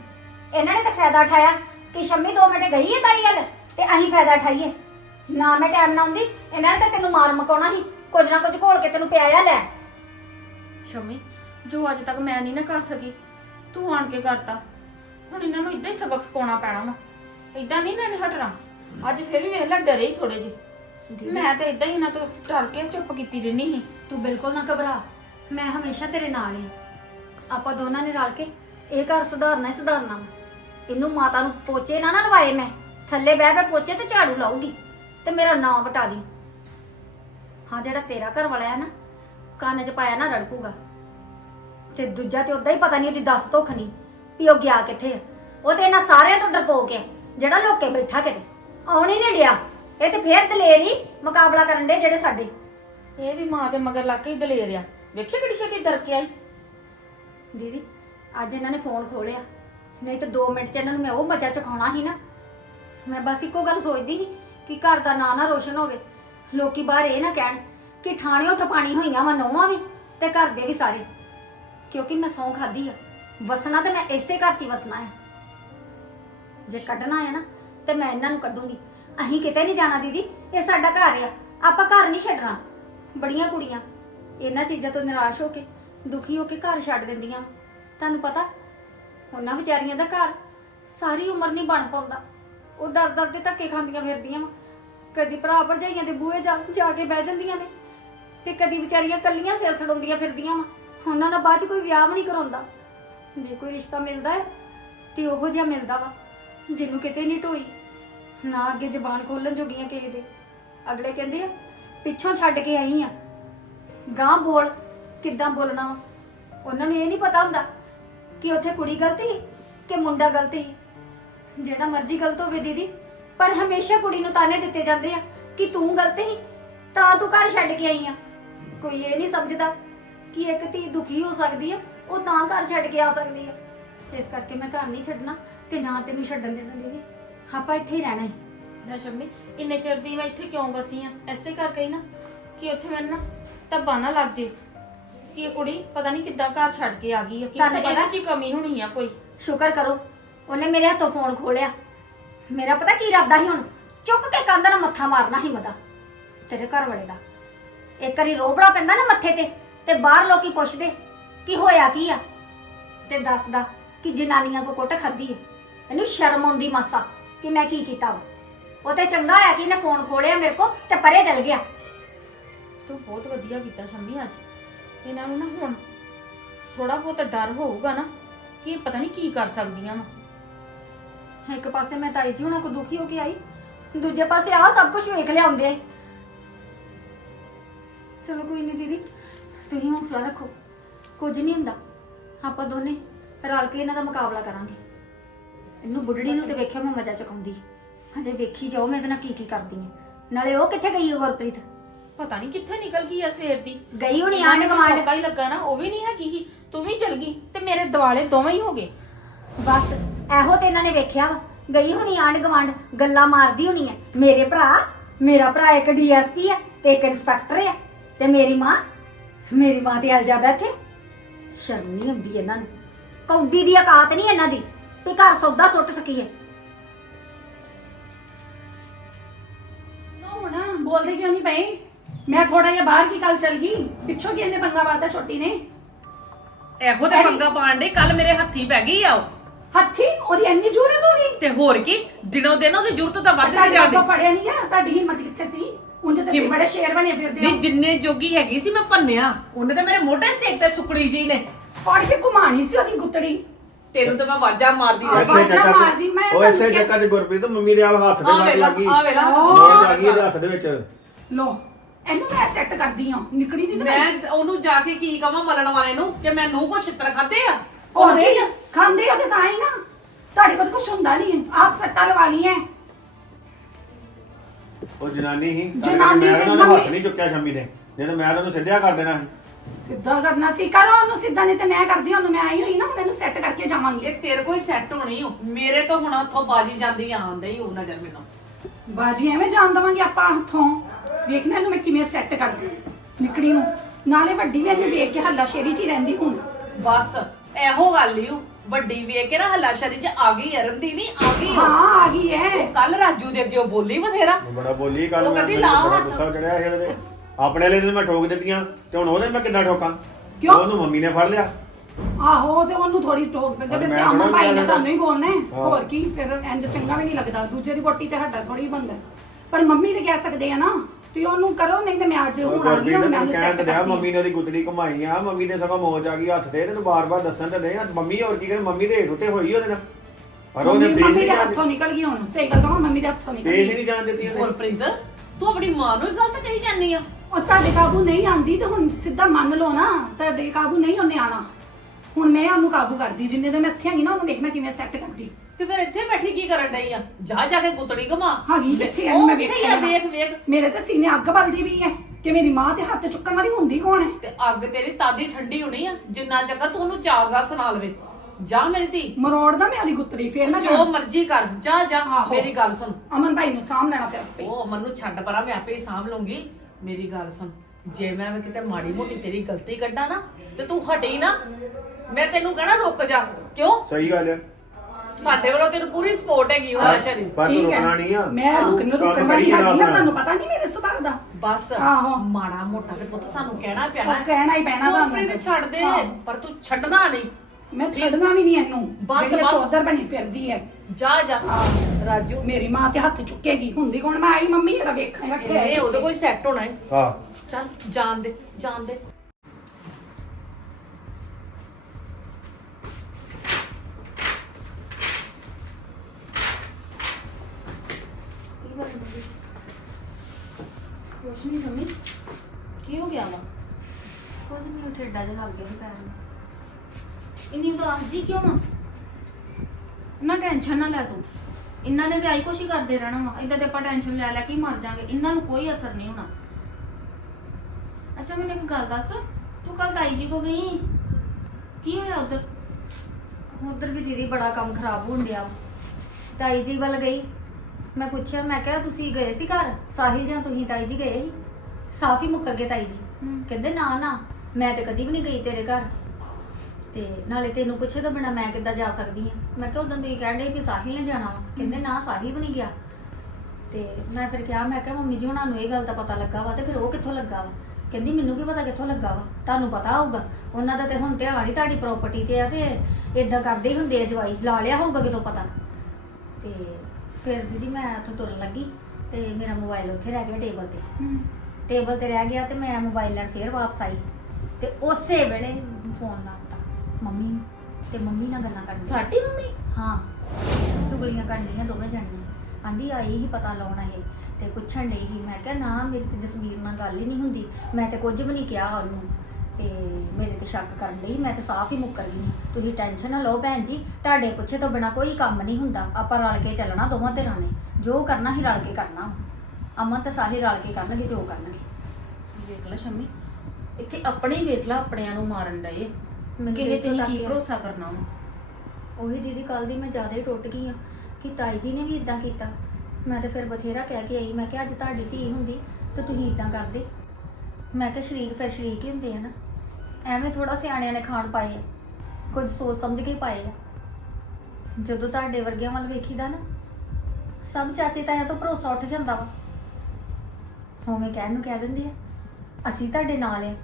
ਇਹਨਾਂ ਨੇ ਤਾਂ ਫਾਇਦਾ ਉਠਾਇਆ ਕਿ ਸ਼ੰਮੀ ਦੋ ਮਿੰਟ ਗਈ ਹੈ ਤਾਈ ਹਲ ਤੇ ਅਸੀਂ ਫਾਇਦਾ ਉਠਾਈਏ। ਨਾ ਮੈਂ ਟਾਈਮ ਨਾ ਆਉਂਦੀ, ਇਹਨਾਂ ਨੇ ਤਾਂ ਤੈਨੂੰ ਮਾਰ ਮਕਾਉਣਾ ਸੀ। ਕੁਝ ਨਾ ਕੁਝ ਘੋਲ ਕੇ ਤੈਨੂੰ ਪਿਆਇਆ ਲੈ। ਸ਼ਮੀ, ਜੋ ਅੱਜ ਤੱਕ ਮੈਂ ਨਹੀਂ ਨਾ ਕਰ ਸਕੀ, ਤੂੰ ਆਣ ਕੇ ਕਰਤਾ। ਹੁਣ ਇਹਨਾਂ ਨੂੰ ਇਦਾਂ ਹੀ ਸਬਕ ਸਿਖਾਉਣਾ ਪੈਣਾ ਵਾ। ਇਦਾਂ ਨਹੀਂ ਇਹਨਾਂ ਨੇ ਹਟਣਾ। ਅੱਜ ਫਿਰ ਵੀ ਵੇਖ ਲੈ, ਡਰੇ ਹੀ ਥੋੜੇ ਜਿਹੇ। ਮੈਂ ਤਾਂ ਇਦਾਂ ਹੀ ਇਹਨਾਂ ਤੋਂ ਡਰ ਕੇ ਚੁੱਪ ਕੀਤੀ ਰਹਿਣੀ ਸੀ। ਤੂੰ ਬਿਲਕੁਲ ਨਾ ਘਬਰਾ। ਮੈਂ ਹਮੇਸ਼ਾ ਤੇਰੇ ਨਾਲ ਹੀ ਹਾਂ। ਆਪਾਂ ਦੋਨਾਂ ਨੇ ਰਲ ਕੇ ਇਹ ਘਰ ਸੁਧਾਰਨਾ ਹੀ ਸੁਧਾਰਨਾ ਵਾ। ਇਹਨੂੰ ਮਾਤਾ ਨੂੰ ਪੋਚੇ ਨਾ ਨਾ ਲਵਾਏ ਮੈਂ। ਥੱਲੇ ਬਹਿ ਬਹਿ ਪੋਚੇ ਤੇ ਝਾੜੂ ਲਾਉਗੀ ਤੇ ਮੇਰਾ ਨਾਮ ਵਟਾ ਦੀ। ਹਾਂ ਜਿਹੜਾ ਤੇਰਾ ਘਰ ਵਾਲਾ ਹੈ ਨਾ ਕੰਨ 'ਚ ਪਾਇਆ ਨਾ ਰੜਕੂਗਾ। ਤੇ ਦੂਜਾ ਤੇ ਉਦਾਂ ਹੀ ਪਤਾ ਨਹੀਂ ਉਹਦੀ ਦੱਸ ਧੁੱਖ ਨਹੀਂ ਵੀ ਉਹ ਗਿਆ ਕਿੱਥੇ ਆ। ਉਹ ਤੇ ਇਹਨਾਂ ਸਾਰਿਆਂ ਤੋਂ ਡਰਪੋਕ ਹੈ ਜਿਹੜਾ ਲੋਕੇ ਬੈਠਾ ਕਿਤੇ ਆਉਣ ਹੀ ਨਹੀਂ ਡਿਆ। ਇਹ ਤੇ ਫੇਰ ਦਲੇਰੀ ਮੁਕਾਬਲਾ ਕਰਨ ਦੇ ਜਿਹੜੇ ਸਾਡੇ। ਇਹ ਵੀ ਮਾਂ ਦੇ ਮਗਰ ਲੱਗ ਕੇ ਹੀ ਦਲੇਰ ਆ। ਵੇਖੀ ਕਿਹੜੀ ਛੇਤੀ ਡਰ ਕੇ ਆਈ। ਦੀਦੀ ਅੱਜ ਇਹਨਾਂ ਨੇ ਫੋਨ ਖੋਲਿਆ। ਨਹੀਂ ਤਾਂ 2 ਮਿੰਟ ਚ ਇਹਨਾਂ ਨੂੰ ਮੈਂ ਉਹ ਮਜ਼ਾ ਚਖਾਉਣਾ ਸੀ ਨਾ। ਮੈਂ ਬਸ ਇੱਕੋ ਗੱਲ ਸੋਚਦੀ ਸੀ ਕਿ ਘਰ ਦਾ ਨਾਂ ਨਾ ਰੋਸ਼ਨ ਹੋਵੇ। ਲੋਕੀ ਬਾਹਰ ਇਹ ਨਾ ਕਹਿਣ ਕਿ ਠਾਣਿਓ ਪਾਣੀ ਹੋਈਆਂ ਵਾ ਨੌਵਾਂ ਵੀ ਤੇ ਘਰ ਦੇ ਵੀ ਸਾਰੇ। ਕਿਉਂਕਿ ਮੈਂ ਸੌਂ ਖਾਦੀ ਆ। ਵਸਣਾ ਤੇ ਮੈਂ ਇਸੇ ਘਰ 'ਚ ਹੀ ਵਸਣਾ ਹੈ ਜੇ ਕੱਢਣਾ ਹੈ ਨਾ ਤੇ ਮੈਂ ਇਹਨਾਂ ਨੂੰ ਕੱਢੂੰਗੀ। ਅਸੀਂ ਕਿਤੇ ਨਹੀਂ ਜਾਣਾ ਦੀਦੀ, ਇਹ ਸਾਡਾ ਘਰ ਆ। ਆਪਾਂ ਘਰ ਨਹੀਂ ਛੱਡਣਾ। ਬੜੀਆਂ ਕੁੜੀਆਂ, ਇਹਨਾਂ ਚੀਜ਼ਾਂ ਤੋਂ ਨਿਰਾਸ਼ ਹੋ ਕੇ, ਦੁਖੀ ਹੋ ਕੇ ਘਰ ਛੱਡ ਦਿੰਦੀਆਂ। ਤੁਹਾਨੂੰ ਪਤਾ, ਉਹਨਾਂ ਵਿਚਾਰੀਆਂ ਦਾ ਘਰ ਸਾਰੀ ਉਮਰ ਨਹੀਂ ਬਣ ਪਾਉਂਦਾ। ਉਹ ਦਰ ਦਰ ਦੇ ਧੱਕੇ ਖਾਂਦੀਆਂ ਫਿਰਦੀਆਂ ਵਾ। ਕਦੀ ਭਰਾ ਭਰਜਾਈਆਂ ਦੇ ਬੂਹੇ ਜਾ ਜਾ ਕੇ ਬਹਿ ਜਾਂਦੀਆਂ ਨੇ। ਤੇ ਕਦੀ ਵਿਚਾਰੀਆਂ ਕੱਲੀਆਂ ਸਿਰ ਸੜਾਉਂਦੀਆਂ ਫਿਰਦੀਆਂ ਵਾ। ਉਹਨਾਂ ਨਾਲ ਬਾਅਦ ਚ ਕੋਈ ਵਿਆਹ ਵੀ ਨਹੀਂ ਕਰਾਉਂਦਾ। ਜੇ ਕੋਈ ਰਿਸ਼ਤਾ ਮਿਲਦਾ ਹੈ, ਤੇ ਉਹੋ ਜਿਹਾ ਮਿਲਦਾ ਵਾ। ਜਿਹਨੂੰ ਕਿਤੇ ਨਹੀਂ ਢੋਈ ਨਾ ਅੱਗੇ ਜ਼ਬਾਨ ਖੋਲਣ ਜੋਗੀਆਂ ਕਿਸੇ ਦੇ। ਅਗਲੇ ਕਹਿੰਦੇ ਆ, ਪਿੱਛੋਂ ਛੱਡ ਕੇ ਆਈ ਆ। ਗਾਂ ਬੋਲ, ਕਿੱਦਾਂ ਬੋਲਣਾ ਉਹਨਾਂ ਨੂੰ ਇਹ ਨਹੀਂ ਪਤਾ ਹੁੰਦਾ ਕਿ ਉੱਥੇ ਕੁੜੀ ਗਲਤ ਸੀ ਕਿ ਮੁੰਡਾ ਗਲਤ ਸੀ। ਜਿਹੜਾ ਮਰਜ਼ੀ ਗਲਤ ਹੋਵੇ ਦੀਦੀ, ਪਰ ਹਮੇਸ਼ਾ ਕੁੜੀ ਨੂੰ ਤਾਨੇ ਦਿੱਤੇ ਜਾਂਦੇ ਆ ਕਿ ਤੂੰ ਗਲਤ ਸੀ, ਤਾਂ ਤੂੰ ਘਰ ਛੱਡ ਕੇ ਆਈ ਆ। ਕੋਈ ਇਹ ਨਹੀਂ ਸਮਝਦਾ ਕਿ ਇੱਕ ਧੀ ਦੁਖੀ ਹੋ ਸਕਦੀ ਆ, ਉਹ ਤਾਂ ਘਰ ਛੱਡ ਕੇ ਆ ਸਕਦੀ ਆ। ਇਸ ਕਰਕੇ ਮੈਂ ਘਰ ਨਹੀਂ ਛੱਡਣਾ ਤੇ ਨਾ ਤੈਨੂੰ ਛੱਡਣ ਦੇਣਾ ਦੀਦੀ। ਆਪਾਂ ਇੱਥੇ ਹੀ ਰਹਿਣਾ ਹੈ ਨਾ ਸ਼ੰਮੀ ਇੰਨੇ ਚਿਰ ਦੀ ਮੈਂ ਇੱਥੇ ਕਿਉਂ ਬਸੀ ਆ? ਐਸੇ ਕਰਕੇ ਹੀ ਨਾ ਕਿ ਉੱਥੇ ਮੈਨੂੰ ਨਾ ਧੱਬਾ ਨਾ ਲੱਗ ਜੇ। ਕਿ ਇਹ ਕੁੜੀ ਪਤਾ ਨਹੀਂ ਕਿੱਦਾਂ ਘਰ ਛੱਡ ਕੇ ਆ ਗਈ ਆ। ਕਿ ਤੁਹਾਨੂੰ ਇਹਦੇ ਪਤਾ? ਚ ਹੀ ਕਮੀ ਹੋਣੀ ਆ ਕੋਈ। ਸ਼ੁਕਰ ਕਰੋ ਉਹਨੇ ਮੇਰੇ ਹੱਥੋਂ ਫੋਨ ਖੋਲਿਆ ਮੇਰਾ ਪਤਾ ਕੀ ਇਰਾਦਾ ਸੀ ਹੁਣ? ਚੁੱਕ ਕੇ ਕੰਧ ਨਾਲ ਮੱਥਾ ਮਾਰਨਾ ਸੀ ਮਦਾ ਤੇਰੇ ਘਰ ਵਾਲੇ ਦਾ। ਇੱਕ ਵਾਰੀ ਰੋਬੜਾ ਪੈਂਦਾ ਨਾ ਮੱਥੇ ਤੇ ਤੇ ਬਾਹਰ ਲੋਕੀ ਪੁੱਛਦੇ ਕਿ ਹੋਇਆ ਕੀ ਆ? ਤੇ ਦੱਸਦਾ ਕਿ ਜਨਾਨੀਆਂ ਕੋ ਕੁੱਟ ਖਾਦੀ ਹੈ ਇਹਨੂੰ ਸ਼ਰਮ ਆਉਂਦੀ ਮਾਸਾ। ਕਿ ਮੈਂ ਕੀ ਕੀਤਾ ਵਾ? ਉਹ ਤੇ ਚੰਗਾ ਹੋਇਆ ਕਿ ਇਹਨੇ ਫੋਨ ਖੋਲਿਆ ਮੇਰੇ ਕੋ ਤੇ ਪਰੇ ਚਲ ਗਿਆ। ਤੂੰ ਬਹੁਤ ਵਧੀਆ ਕੀਤਾ ਸ਼ੰਮੀ ਅੱਜ। ਇਹਨਾਂ ਨੂੰ ਨਾ ਹੁਣ ਥੋੜਾ ਬਹੁਤ ਡਰ ਹੋਊਗਾ ਨਾ ਕਿ ਇਹ ਪਤਾ ਨਹੀਂ ਕੀ ਕਰ ਸਕਦੀਆਂ ਵਾ। ਇੱਕ ਪਾਸੇ ਮੈਂ ਤਾਈ ਜੀ ਹੁਣਾਂ ਕੋ ਦੁਖੀ ਹੋ ਕੇ ਆਈ ਦੂਜੇ ਪਾਸੇ ਆਹ ਸਭ ਕੁਝ ਵੇਖ ਲਿਆ ਹੁੰਦੇ ਚਲੋ ਕੋਈ ਨਹੀਂ ਦੀਦੀ ਤੁਸੀਂ ਹੌਸਲਾ ਰੱਖੋ ਕੁਝ ਨਹੀਂ ਹੁੰਦਾ। ਆਪਾਂ ਦੋਨੇ ਰਲ ਕੇ ਇਹਨਾਂ ਦਾ ਮੁਕਾਬਲਾ ਕਰਾਂਗੇ। ਇਹਨੂੰ ਬੁੱਢੜੀ ਨੂੰ ਤੇ ਵੇਖਿਆ ਮੈਂ ਮਜ਼ਾ ਚਕਾਉਂਦੀ। ਹਜੇ ਵੇਖੀ ਜਾਓ ਮੈਂ ਇਹਦੇ ਨਾਲ ਕੀ ਕੀ ਕਰਦੀ ਹਾਂ ਨਾਲੇ ਉਹ ਕਿੱਥੇ ਗਈ ਹੈ ਗੁਰਪ੍ਰੀਤ? ਪਤਾ ਨਹੀਂ ਕਿੱਥੇ ਨਿਕਲ ਗਈ ਆ ਸਵੇਰ ਦੀ। ਗਈ ਹੋਣੀ ਆਂਢ ਗੁਆਂਢ। ਹੀ ਲੱਗਾ ਨਾ ਉਹ ਵੀ ਨਹੀਂ ਹੈਗੀ ਸੀ। ਤੂੰ ਵੀ ਚਲ ਗਈ ਤੇ ਮੇਰੇ ਦਿਵਾਲੇ ਦੋਵੇਂ ਹੀ ਹੋ ਗਏ। ਬਸ ਇਹੋ ਤੇ ਇਹਨਾਂ ਨੇ ਵੇਖਿਆ ਵਾ। ਗਈ ਹੋਣੀ ਆਂਢ ਗੁਆਂਢ ਗੱਲਾਂ ਮਾਰਦੀ ਹੋਣੀ ਐ ਮੇਰੇ ਭਰਾ ਮੇਰਾ ਭਰਾ ਇੱਕ ਡੀਐਸਪੀ ਐ ਤੇ ਇੱਕ ਇੰਸਪੈਕਟਰ ਐ ਤੇ ਮੇਰੀ ਮਾਂ ਮੇਰੀ ਮਾਂ ਤੇ ਅਲਜਾ ਬੈਠੇ। ਸ਼ਰਮ ਨਹੀਂ ਹੁੰਦੀ ਇਹਨਾਂ ਨੂੰ। ਕੌਡੀ ਦੀ ਔਕਾਤ ਨਹੀਂ ਇਹਨਾਂ ਦੀ। ਵੀ ਘਰ ਸੌਦਾ ਸੁੱਟ ਸਕੀਏ ਨਾ ਹੁਣ ਬੋਲਦੇ ਕਿਉਂ ਨਹੀਂ ਪਏ ਮੈਂ ਥੋੜਾ ਜਿਹਾ ਬਾਹਰ ਕੀ ਕੱਲ ਚਲ ਗਈ? ਪਿੱਛੋਂ ਕੀ ਇਹਨੇ ਪੰਗਾ ਪਾਤਾ ਛੋਟੀ ਨੇ? ਇਹੋ ਤੇ ਪੰਗਾ ਪਾਣ ਦੇ ਕੱਲ ਮੇਰੇ ਹੱਥੀ ਪੈ ਗਈ ਆ ਉਹ। ਹੱਥੀ? ਉਹਦੀ ਇੰਨੀ ਜ਼ਰੂਰਤ ਹੋਣੀ ਤੇ ਹੋਰ ਕੀ? ਦਿਨੋਂ ਦਿਨ ਉਹਦੀ ਜ਼ਰੂਰਤ ਤਾਂ ਵੱਧਦੀ ਤੁਹਾਡੇ ਜਾਂਦੀ। ਤੋਂ ਫੜਿਆ ਨਹੀਂ ਆ? ਤੁਹਾਡੀ ਹਿੰਮਤ ਕਿੱਥੇ ਸੀ? ਉਂਝ ਤੇ ਤੁਸੀਂ ਹਿੰਮਤ- ਬੜੇ ਸ਼ੇਰ ਬਣੇ ਫਿਰਦੇ ਵੀ ਹੋ ਜਿੰਨੇ ਜੋਗੀ ਹੈਗੀ ਸੀ ਮੈਂ ਭੰਨਿਆ। ਉਹਨੇ ਤਾਂ ਮੇਰੇ ਮੋਢੇ ਸੇਕ ਤੇ ਸੁਕੜੀ ਜੀ ਨੇ। ਫੜ ਕੇ ਘੁਮਾਣੀ ਸੀ ਉਹਦੀ ਗੁੱਤੜੀ। ਤੈਨੂੰ ਤਾਂ ਮੈਂ ਵਾਜਾ ਮਾਰਦੀ ਆਹ, ਰਹੀ। ਵਾਹ। ਇਸੇ ਚੱਕਰ ਆਵਾਜ਼ਾਂ ਮਾਰਦੀ, ਮੈਂ ਉਹ ਤਾਂ ਇਸੇ ਕਿਹਾ- ਚੱਕਰ ਦੇ ਗੁਰਪ੍ਰੀਤ ਮੰਮੀ ਦੇ ਆਲ ਹੱਥ ਦੇ ਆ ਲੱਗ ਵੇਲਾ ਲੱਗੀ। ਆ ਵੇਲਾ। ਲੱਗੀ ਇਹਦੇ ਹੱਥ ਦੇ ਵਿੱਚ। ਲੋ ਇਹਨੂੰ ਮੈਂ ਸੈੱਟ ਕਰਦੀ ਆ ਨਿਕੜੀ ਦੀ ਤਾਂ ਮੈਂ ਉਹਨੂੰ ਜਾ ਕੇ ਕੀ ਕਵਾਂ ਮਲਣ ਵਾਲੇ ਨੂੰ? ਕਿ ਮੈਂ ਨੂੰ ਕੋ ਚਿੱਤਰ ਖਾਦੇ ਆ? ਹੋਰ ਉਹ ਕੀ? ਨਹੀਂ ਆ। ਖਾਂਦੇ ਹੋ ਤੇ ਤਾਂ ਹੀ ਨਾ। ਤੁਹਾਡੇ ਕੋਲ ਤਾਂ ਕੁਝ ਹੁੰਦਾ ਨਹੀਂ ਹੈ। ਆਪ ਸੱਟਾਂ ਲਵਾ ਲਈਆਂ। ਉਹ ਜਨਾਨੀ ਹੀ ਜਨਾਨੀ ਮੈਂ ਤੇ ਹੱਥ ਮੰਮੀ- ਨਹੀਂ ਚੁੱਕਿਆ ਸ਼ੰਮੀ ਨੇ। ਤਾਂ ਮੈਂ ਤਾਂ ਉਹਨੂੰ ਸਿੱਧਿਆ ਕਰ ਦੇਣਾ ਸੀ। ਸਿੱਧਾ ਕਰਨਾ ਸੀ। ਕਰੋ ਉਹਨੂੰ ਸਿੱਧਾ ਨਹੀਂ ਤੇ ਮੈਂ ਕਰਦੀ ਉਹਨੂੰ ਮੈਂ ਆਈ ਹੋਈ ਨਾ ਹੁਣ ਇਹਨੂੰ ਸੈੱਟ ਕਰਕੇ ਜਾਵਾਂਗੀ। ਇਹ ਤੇਰੇ ਕੋਈ ਸੈੱਟ ਹੋਣੀ ਓ। ਮੇਰੇ ਤੋਂ ਹੁਣ ਹੱਥੋਂ ਬਾਜੀ ਜਾਂਦੀ ਆਂਦੇ ਹੀ ਉਹ ਨਜ਼ਰ ਮੈਨੂੰ। ਬਾਜੀ ਐਵੇਂ ਜਾਣ ਦਵਾਂਗੇ ਆਪਾਂ ਹੱਥੋਂ ਵੇਖਣਾ ਇਹਨੂੰ ਮੈਂ ਕਿਵੇਂ ਸੈੱਟ ਕਰਦੀ ਹਾਂ, ਨਿਕੜੀ ਨੂੰ। ਨਾਲੇ ਵੱਡੀ ਵੀ ਇਹਨੂੰ ਵੇਖ ਕੇ ਹੱਲਾ ਸ਼ੇਰੀ ਚ ਹੀ ਰਹਿੰਦੀ ਹੁਣ। ਬਸ ਇਹੋ ਗੱਲ ਹੀ ਓ। ਵੱਡੀ ਵੇਖ ਕੇ ਨਾ ਹੱਲਾਸ਼ਰੀ ਚ ਆ ਗਈ ਅਰੰਦੀ ਨਹੀਂ ਆ ਗਈ। ਹਾਂ ਆ ਗਈ ਹੈ ਕੱਲ ਰਾਜੂ ਦੇ ਅੱਗੇ ਉਹ ਬੋਲੀ ਬਥੇਰਾ। ਬੜਾ ਬੋਲੀ ਕੱਲ ਉਹ ਕਹਿੰਦੀ ਲਾ ਹੱਥ। ਗੁੱਸਾ ਚੜਿਆ ਸੀ ਉਹਦੇ ਆਪਣੇ ਲਈ ਤਾਂ ਮੈਂ ਠੋਕ ਦਿੱਤੀਆਂ ਤੇ ਹੁਣ ਉਹਦੇ ਮੈਂ ਕਿੱਦਾਂ ਠੋਕਾਂ? ਕਿਉਂ? ਉਹਨੂੰ ਮੰਮੀ ਨੇ ਫੜ ਲਿਆ। ਆਹੋ ਤੇ ਉਹਨੂੰ ਥੋੜੀ ਟੋਕ ਸਕਦੇ ਫਿਰ ਮੈਂ ਤੇ ਅਮਨ ਥੋੜ੍ਹਾ ਭਾਈ ਨੇ ਕਹਿਣਾ ਤੁਹਾਨੂੰ ਹੀ ਬੋਲਣਾ ਹੈ। ਹਾਂ। ਹੋਰ ਕੀ ਫਿਰ ਇੰਜ ਚੰਗਾ ਵੀ ਨਹੀਂ ਲੱਗਦਾ। ਦੂਜੇ ਦੀ ਰੋਟੀ ਤੇ ਹੱਡਾ ਥੋੜੀ ਬੰਦਾ ਪਰ ਮੰਮੀ ਤੇ ਕਹਿ ਸਕਦੇ ਆ ਨਾ ਤੇ ਉਹਨੂੰ ਕਰੋ ਨਹੀਂ ਤੇ ਮੈਂ ਅੱਜ ਹੁਣ ਆ ਗਈ ਮੈਂ ਨੇ ਉਹਨੂੰ ਕਹਿਣ ਤੇ ਕਰਦੀ ਮੰਮੀ ਨੇ ਉਹਦੀ ਗੁੱਤੜੀ ਘੁਮਾਈ ਆ ਮੰਮੀ ਨੇ ਸਗੋਂ ਮੋਜ ਆ ਗਈ ਹੱਥ ਤੇ ਤੇ ਤੂੰ ਬਾਰ-ਬਾਰ ਦੱਸਣ ਤੇ ਨਹੀਂ ਮੰਮੀ ਹੋਰ ਕੀ ਕਰ ਮੰਮੀ ਦੇ ਹੇਠ ਉੱਤੇ ਹੋਈ ਉਹਦੇ ਨਾਲ। ਪਰ ਉਹਨੇ ਮੰਮੀ ਪੇਸ਼ ਮੰਮੀ ਦੇ ਹੱਥੋਂ ਨਿਕਲ ਗਈ ਹੁਣ। ਸਹੀ ਗੱਲ ਕਹਾਂ ਮੰਮੀ ਦੇ ਹੱਥੋਂ ਨਿਕਲ ਪੇਸ਼ ਗਈ। ਨਹੀਂ ਜਾਣ ਦਿੱਤੀ ਉਹਨੇ। ਗੁਰਪ੍ਰੀਤ ਤੂੰ ਆਪਣੀ ਮਾਂ ਨੂੰ ਹੀ ਗਲਤ ਕਹੀ ਜਾਂਦੀ ਆ। ਉਹ ਤੁਹਾਡੇ ਕਾਬੂ ਨਹੀਂ ਆਂਦੀ ਤੇ ਹੁਣ ਸਿੱਧਾ ਮੰਨ ਲਓ ਨਾ ਤੁਹਾਡੇ ਕਾਬੂ ਨਹੀਂ ਉਹਨੇ ਆਣਾ ਹੁਣ ਮੈਂ ਉਹਨੂੰ ਕਾਬੂ ਕਰਦੀ ਜਿੰਨੇ ਦਿਨ ਮੈਂ ਇੱਥੇ ਆਂਗੀ ਨਾ ਉਹਨੂੰ ਵੇਖਣਾ ਕਿਵੇਂ ਸੈੱਟ ਕਰਦੀ। ਤੇ ਫਿਰ ਇੱਥੇ ਬੈਠੀ ਕੀ ਕਰਨ ਡਈ ਆ? ਜਾ ਜਾ ਕੇ ਗੁੱਤੜੀ ਘਮਾ। ਹੈਗੀ ਕਿੱਥੇ ਆ ਉਹ ਮੈਂ ਕਿੱਥੇ ਆ? ਵੇਖਿਆ ਵੇਖ ਵੇਖ। ਮੇਰੇ ਤੇ ਸੀਨੇ ਅੱਗ ਵੱਜਦੀ ਵੀ ਹੈ ਕਿ ਮੇਰੀ ਮਾਂ ਤੇ ਹੱਥ ਚੁੱਕਣ ਵਾਲੀ ਹੁੰਦੀ ਕੌਣ ਹੈ ਤੇ ਅੱਗ ਤੇਰੀ ਤਾਦੀ ਠੰਡੀ ਹੋਣੀ ਆ। ਜਿੰਨਾ ਚੱਕਰ ਤੂੰ ਉਹਨੂੰ ਚਾਰ ਰਸ ਸੁਣਾ ਲਵੇ। ਜਾ ਮੇਰੀ ਧੀ। ਮਰੋੜਦਾ ਮੈਂ ਉਹਦੀ ਗੁੱਤੜੀ ਫੇਰ ਨਾ ਜੋ। ਮਰਜ਼ੀ ਕਰ। ਜਾ ਜਾ। ਆਹੋ। ਮੇਰੀ ਗੱਲ ਸੁਣ। ਅਮਨ ਭਾਈ ਨੂੰ ਸਾਂਭ ਲੈਣਾ ਫਿਰ ਉਹ ਮੈਨੂੰ ਛੱਡ ਪਰਾਂ ਮੈਂ ਆਪੇ ਹੀ ਸਾਂਭ ਲੂੰਗੀ। ਮੇਰੀ ਗੱਲ ਸੁਣ ਜੇ ਮੈਂ ਵੀ ਕਿਤੇ ਮਾੜੀ ਮੋਟੀ ਤੇਰੀ ਗਲਤੀ ਕੱਢਾਂ ਨਾ ਤੇ ਤੂੰ ਹਟੀ ਨਾ। ਮੈਂ ਤੈਨੂੰ ਕਹਣਾ ਰੁਕ ਜਾ। ਕਿਉਂ? ਸਹੀ ਗੱਲ ਹੈ ਸਾਡੇ ਵੱਲੋਂ ਤੈਨੂੰ ਪੂਰੀ ਸਪੋਰਟ ਹੈਗੀ ਉਹ ਪਰ ਤੂੰ ਠੀਕ ਰੁਕਣਾ ਹੈ ਨਹੀਂ ਆ। ਮੈਂ ਰੁਕਣ ਕੰਮ ਰੁਕਣ ਵਾਲੀ ਕਰੀ ਹੈਗੀ ਆ। ਤੁਹਾਨੂੰ ਪਤਾ ਨਹੀਂ ਮੇਰੇ ਸੁਭਾਅ ਦਾ। ਬਸ। ਆਹੋ। ਮਾੜਾ ਮੋਟਾ ਤੇ ਪੁੱਤ ਸਾਨੂੰ ਕਹਿਣਾ ਪੈਣਾ। ਉਹ ਕਹਿਣਾ ਹੀ ਪੈਣਾ ਤੁਹਾਨੂੰ। ਆਪਣੀ ਤੇ ਛੱਡ ਦੇ। ਹਾਂ। ਪਰ ਤੂੰ ਛੱਡਣਾ ਨਹੀਂ। ਮੈਂ ਛੱਡਣਾ ਵੀ ਨਹੀਂ ਇਹਨੂੰ। ਬਸ, ਜਿਹੜੀ ਬਸ। ਚੌਧਰ ਬਣੀ ਫਿਰਦੀ ਹੈ। ਜਾ ਜਾ। ਰਾਜੂ ਮੇਰੀ ਮਾਂ ਤੇ ਹੱਥ ਚੁੱਕੇਗੀ। ਹੁੰਦੀ ਕੌਣ? ਮੈਂ ਆਈ ਮੰਮੀ ਇਹਦਾ ਵੇਖਾਂ ਰੱਖਿਆ ਇਹ ਉਹਦੇ ਕੋਈ ਸੈੱਟ ਹੋਣਾ ਹੈ। ਹਾਂ। ਚੱਲ ਜਾਣ ਦੇ ਜਾਣ ਦੇ। ਕੁਛ ਨਹੀਂ ਸ਼ਮੀ ਕੀ ਹੋ ਗਿਆ ਵਾ? ਕੁਝ ਨਹੀਂ ਠੇਡਾ ਜਿਹਾ ਲੱਗ ਗਿਆ ਸੀ ਪੈਰ ਨੂੰ। ਇੰਨੀ ਉਦਾਸ ਜੀ ਕਿਉਂ ਆ? ਨਾ ਟੈਨਸ਼ਨ ਨਾ ਲੈ ਤੂੰ। ਇਹਨਾਂ ਨੇ ਤੇ ਆਈ ਕੁਛ ਹੀ ਕਰਦੇ ਰਹਿਣਾ ਵਾ। ਇਦਾਂ ਤੇ ਆਪਾਂ ਟੈਨਸ਼ਨ ਲੈ ਲੈ ਕੇ ਹੀ ਮਰ ਜਾਾਂਗੇ। ਇਹਨਾਂ ਨੂੰ ਕੋਈ ਅਸਰ ਨਹੀਂ ਹੋਣਾ। ਅੱਛਾ ਮੈਨੂੰ ਇੱਕ ਗੱਲ ਦੱਸ। ਤੂੰ ਕੱਲ ਤਾਈ ਜੀ ਕੋ ਗਈ? ਕੀ ਹੋਇਆ ਉਧਰ? ਉਧਰ ਵੀ ਦੀਦੀ ਬੜਾ ਕੰਮ ਖਰਾਬ ਹੋਣ ਡਿਆ। ਵਾ। ਤਾਈ ਜੀ ਵੱਲ ਗਈ। ਮੈਂ ਪੁੱਛਿਆ ਮੈਂ ਕਿਹਾ ਤੁਸੀਂ ਗਏ ਸੀ ਘਰ? ਸਾਹਿਲ ਜਾਂ ਤੁਸੀਂ ਤਾਈ ਜੀ ਗਏ ਸੀ? ਸਾਫ਼ ਹੀ ਮੁੱਕਰ ਗਏ ਤਾਈ ਜੀ। ਹਮ। ਕਹਿੰਦੇ ਨਾ ਨਾ ਮੈਂ ਤੇ ਕਦੀ ਵੀ ਨਹੀਂ ਗਈ ਤੇਰੇ ਘਰ। ਤੇ ਨਾਲੇ ਤੈਨੂੰ ਪੁੱਛੇ ਤੋਂ ਬਿਨਾ ਮੈਂ ਕਿੱਦਾਂ ਜਾ ਸਕਦੀ ਆ ਮੈਂ ਕਿਹਾ ਉਦੋਂ ਤੁਸੀਂ ਕਹਿੰਦੇ ਵੀ ਸਾਹਿਲ ਨੇ ਜਾਣਾ ਵਾ। ਕਹਿੰਦੇ ਨਾ ਸਾਹਿਲ ਵੀ ਨਹੀਂ ਗਿਆ। ਤੇ ਮੈਂ ਫਿਰ ਕਿਹਾ ਮੈਂ ਕਿਹਾ ਮੰਮੀ ਜੀ ਹੁਣਾਂ ਨੂੰ ਇਹ ਗੱਲ ਦਾ ਪਤਾ ਲੱਗਾ ਵਾ ਤੇ ਫਿਰ ਉਹ ਕਿੱਥੋਂ ਲੱਗਾ ਵਾ? ਕਹਿੰਦੀ ਮੈਨੂੰ ਕੀ ਪਤਾ ਕਿੱਥੋਂ ਲੱਗਾ ਵਾ? ਤੁਹਾਨੂੰ ਪਤਾ ਹੋਊਗਾ। ਉਹਨਾਂ ਦਾ ਤੇ ਹੁਣ ਧਿਆਨ ਹੀ ਤੁਹਾਡੀ ਪ੍ਰਾਪਰਟੀ ਤੇ ਆ ਤੇ ਇਦਾਂ ਕਰਦੇ ਹੀ ਹੁੰਦੇ ਆ ਜਵਾਈ। ਲਾ ਲਿਆ ਹੋਊਗਾ ਕਿਤੋਂ ਪਤਾ। ਤੇ ਫਿਰ ਦੀਦੀ ਮੈਂ ਉੱਥੋਂ ਤੁਰਨ ਲੱਗੀ ਤੇ ਮੇਰਾ ਮੋਬਾਈਲ ਉੱਥੇ ਰਹਿ ਗਿਆ ਟੇਬਲ ਤੇ। ਟੇਬਲ ਤੇ ਰਹਿ ਗਿਆ ਤੇ ਮੈਂ ਮੋਬਾਈਲ ਨਾਲ ਫੇਰ ਵਾਪਸ ਆਈ। ਤੇ ਉਸੇ ਵੇਲੇ ਫੋਨ ਲਾਤਾ ਮੰਮੀ ਨੂੰ ਤੇ ਮੰਮੀ ਨਾਲ ਗੱਲਾਂ ਕਰਨੀ ਸਾਡੀ ਮੰਮੀ? ਹਾਂ। ਚੁਗਲੀਆਂ ਕਰਨੀਆਂ ਦੋਵੇਂ ਜਣੀਆਂ। ਆਂਦੀ ਆਈ ਹੀ ਪਤਾ ਲਾਉਣਾ ਇਹ ਤੇ ਪੁੱਛਣ ਲਈ ਹੀ ਮੈਂ ਕਿਹਾ ਨਾ ਮੇਰੀ ਤੇ ਜਸਵੀਰ ਨਾਲ ਗੱਲ ਹੀ ਨਹੀਂ ਹੁੰਦੀ। ਮੈਂ ਤੇ ਕੁਝ ਵੀ ਨਹੀਂ ਕਿਹਾ ਉਹਨੂੰ। ਤੇ ਮੇਰੇ ਤੇ ਸ਼ੱਕ ਕਰਨ ਲਈ ਮੈਂ ਤੇ ਸਾਫ਼ ਹੀ ਮੁੱਕਰ ਗਈ। ਤੁਸੀਂ ਟੈਨਸ਼ਨ ਨਾ ਲਓ ਭੈਣ ਜੀ ਤੁਹਾਡੇ ਪੁੱਛੇ ਤੋਂ ਬਿਨਾ ਕੋਈ ਕੰਮ ਨਹੀਂ ਹੁੰਦਾ। ਆਪਾਂ ਰਲ ਕੇ ਚੱਲਣਾ ਦੋਵਾਂ ਧਿਰਾਂ ਨੇ। ਜੋ ਕਰਨਾ ਹੀ ਰਲ ਕੇ ਕਰਨਾ ਅਮਨ ਤੇ ਸਾਹਿਲ ਰਲ ਕੇ ਕਰਨਗੇ ਜੋ ਕਰਨਗੇ। ਵੇਖ ਲੈ ਸ਼ਮੀ ਇੱਥੇ ਆਪਣੇ ਹੀ ਵੇਖ ਲੈ ਆਪਣਿਆਂ ਨੂੰ ਮਾਰਨ ਡਏ ਮੈਨੂੰ ਕਿਸੇ ਤੇ ਹੀ ਤੱਕ ਕੀ ਭਰੋਸਾ ਕਰਨਾ ਉਹੀ ਦੀਦੀ ਕੱਲ ਦੀ ਮੈਂ ਜ਼ਿਆਦਾ ਹੀ ਟੁੱਟ ਗਈ ਆ ਕਿ ਤਾਈ ਜੀ ਨੇ ਵੀ ਇਦਾਂ ਕੀਤਾ। ਮੈਂ ਤੇ ਫਿਰ ਬਥੇਰਾ ਕਹਿ ਕੇ ਆਈ ਮੈਂ ਕਿਹਾ ਅੱਜ ਤੁਹਾਡੀ ਧੀ ਹੁੰਦੀ ਤੇ ਤੁਸੀਂ ਇਦਾਂ ਕਰਦੇ। ਮੈਂ ਕਿਹਾ ਸ਼ਰੀਕ ਫਿਰ ਸ਼ਰੀਕ ਹੀ ਹੁੰਦੇ ਆ ਨਾ। ਐਵੇਂ ਥੋੜਾ ਸਿਆਣਿਆਂ ਨੇ ਖਾਣ ਪਾਏ ਆ ਕੁਝ ਸੋਚ ਸਮਝ ਕੇ ਪਾਏ ਆ। ਜਦੋਂ ਤੁਹਾਡੇ ਵਰਗਿਆਂ ਵੱਲ ਵੇਖੀਦਾ ਨਾ ਸਭ ਚਾਚੇ ਤਾਇਆਂ ਤੋਂ ਭਰੋਸਾ ਉੱਠ ਜਾਂਦਾ ਵਾ। ਹੋਵੇਂ ਕਹਿਣ ਨੂੰ ਕਹਿ ਦਿੰਦੇ ਆ ਅਸੀਂ ਤੁਹਾਡੇ ਨਾਲ ਆ।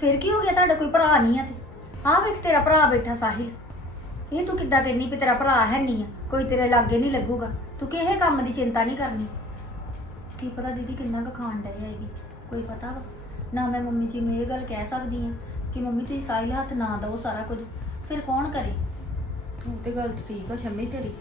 ਫਿਰ ਕੀ ਹੋ ਗਿਆ ਤੁਹਾਡਾ ਕੋਈ ਭਰਾ ਨਹੀਂ ਆ ਤੇ? ਆਹ ਵੇਖ ਤੇਰਾ ਭਰਾ ਬੈਠਾ ਸਾਹਿਲ। ਇਹ ਤੂੰ ਕਿੱਦਾਂ ਕਹਿੰਨੀ ਵੀ ਤੇਰਾ ਭਰਾ ਹੈ ਨਹੀਂ ਆ, ਕੋਈ ਤੇਰੇ ਲਾਗੇ ਨਹੀਂ ਲੱਗੂਗਾ। ਤੂੰ ਕਿਸੇ ਕੰਮ ਦੀ ਚਿੰਤਾ ਨਹੀਂ ਕਰਨੀ। ਕੀ ਪਤਾ ਦੀਦੀ ਕਿੰਨਾ ਕੁ ਖਾਣ ਡਏ ਆ ਇਹ ਵੀ, ਕੋਈ ਪਤਾ ਵਾ। ਨਾ ਮੈਂ ਮੰਮੀ ਜੀ ਨੂੰ ਇਹ ਗੱਲ ਕਹਿ ਸਕਦੀ ਆ ਕਿ ਮੰਮੀ ਤੁਸੀਂ ਸਾਹਿਲ ਹੱਥ ਨਾ ਦਿਓ ਸਾਰਾ ਕੁਝ, ਫਿਰ ਕੌਣ ਕਰੇ? ਉਹ ਤੇ ਗੱਲ ਠੀਕ ਆ ਸ਼ਮੀ ਤੇਰੀ,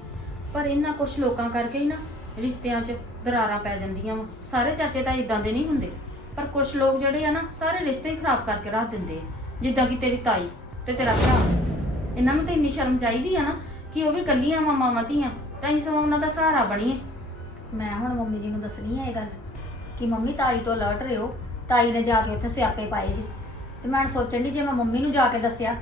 ਪਰ ਇਹਨਾਂ ਕੁਝ ਲੋਕਾਂ ਕਰਕੇ ਹੀ ਨਾ ਰਿਸ਼ਤਿਆਂ 'ਚ ਦਰਾਰਾਂ ਪੈ ਜਾਂਦੀਆਂ ਵਾ। ਸਾਰੇ ਚਾਚੇ ਤਾਂ ਇਦਾਂ ਦੇ ਨਹੀਂ ਹੁੰਦੇ, ਪਰ ਕੁਝ ਲੋਕ ਜਿਹੜੇ ਆ ਨਾ, ਸਾਰੇ ਰਿਸ਼ਤੇ ਹੀ ਖਰਾਬ ਕਰਕੇ ਰੱਖ ਦਿੰਦੇ ਆ, ਜਿੱਦਾਂ ਕਿ ਤੇਰੀ ਤਾਈ। ਤੇ ਤੇਰਾ ਭਰਾ। ਇਹਨਾਂ ਨੂੰ ਤਾਂ ਇੰਨੀ ਸ਼ਰਮ ਚਾਹੀਦੀ ਆ ਨਾ ਕਿ ਉਹ ਵੀ ਕੱਲੀਆਂ ਵਾ ਮਾਵਾਂ ਧੀਆਂ। ਤਾਂ ਇਸ ਉਹਨਾਂ ਦਾ ਸਹਾਰਾ ਬਣੀਏ। ਮੈਂ ਹੁਣ ਮੰਮੀ ਜੀ ਨੂੰ ਦੱਸਣੀ ਹੈ ਇਹ ਗੱਲ ਕਿ ਮੰਮੀ ਤਾਈ ਤੋਂ ਅਲਰਟ ਰਹੋ। ਤਾਈ ਨੇ ਜਾ ਕੇ ਉੱਥੇ ਸਿਆਪੇ ਪਾਏ ਜੀ। ਤੇ ਮੈਂ ਹੁਣ ਸੋਚਣ ਦੀ ਜੇ ਮੈਂ ਮੰਮੀ ਨੂੰ ਜਾ ਕੇ ਦੱਸਿਆ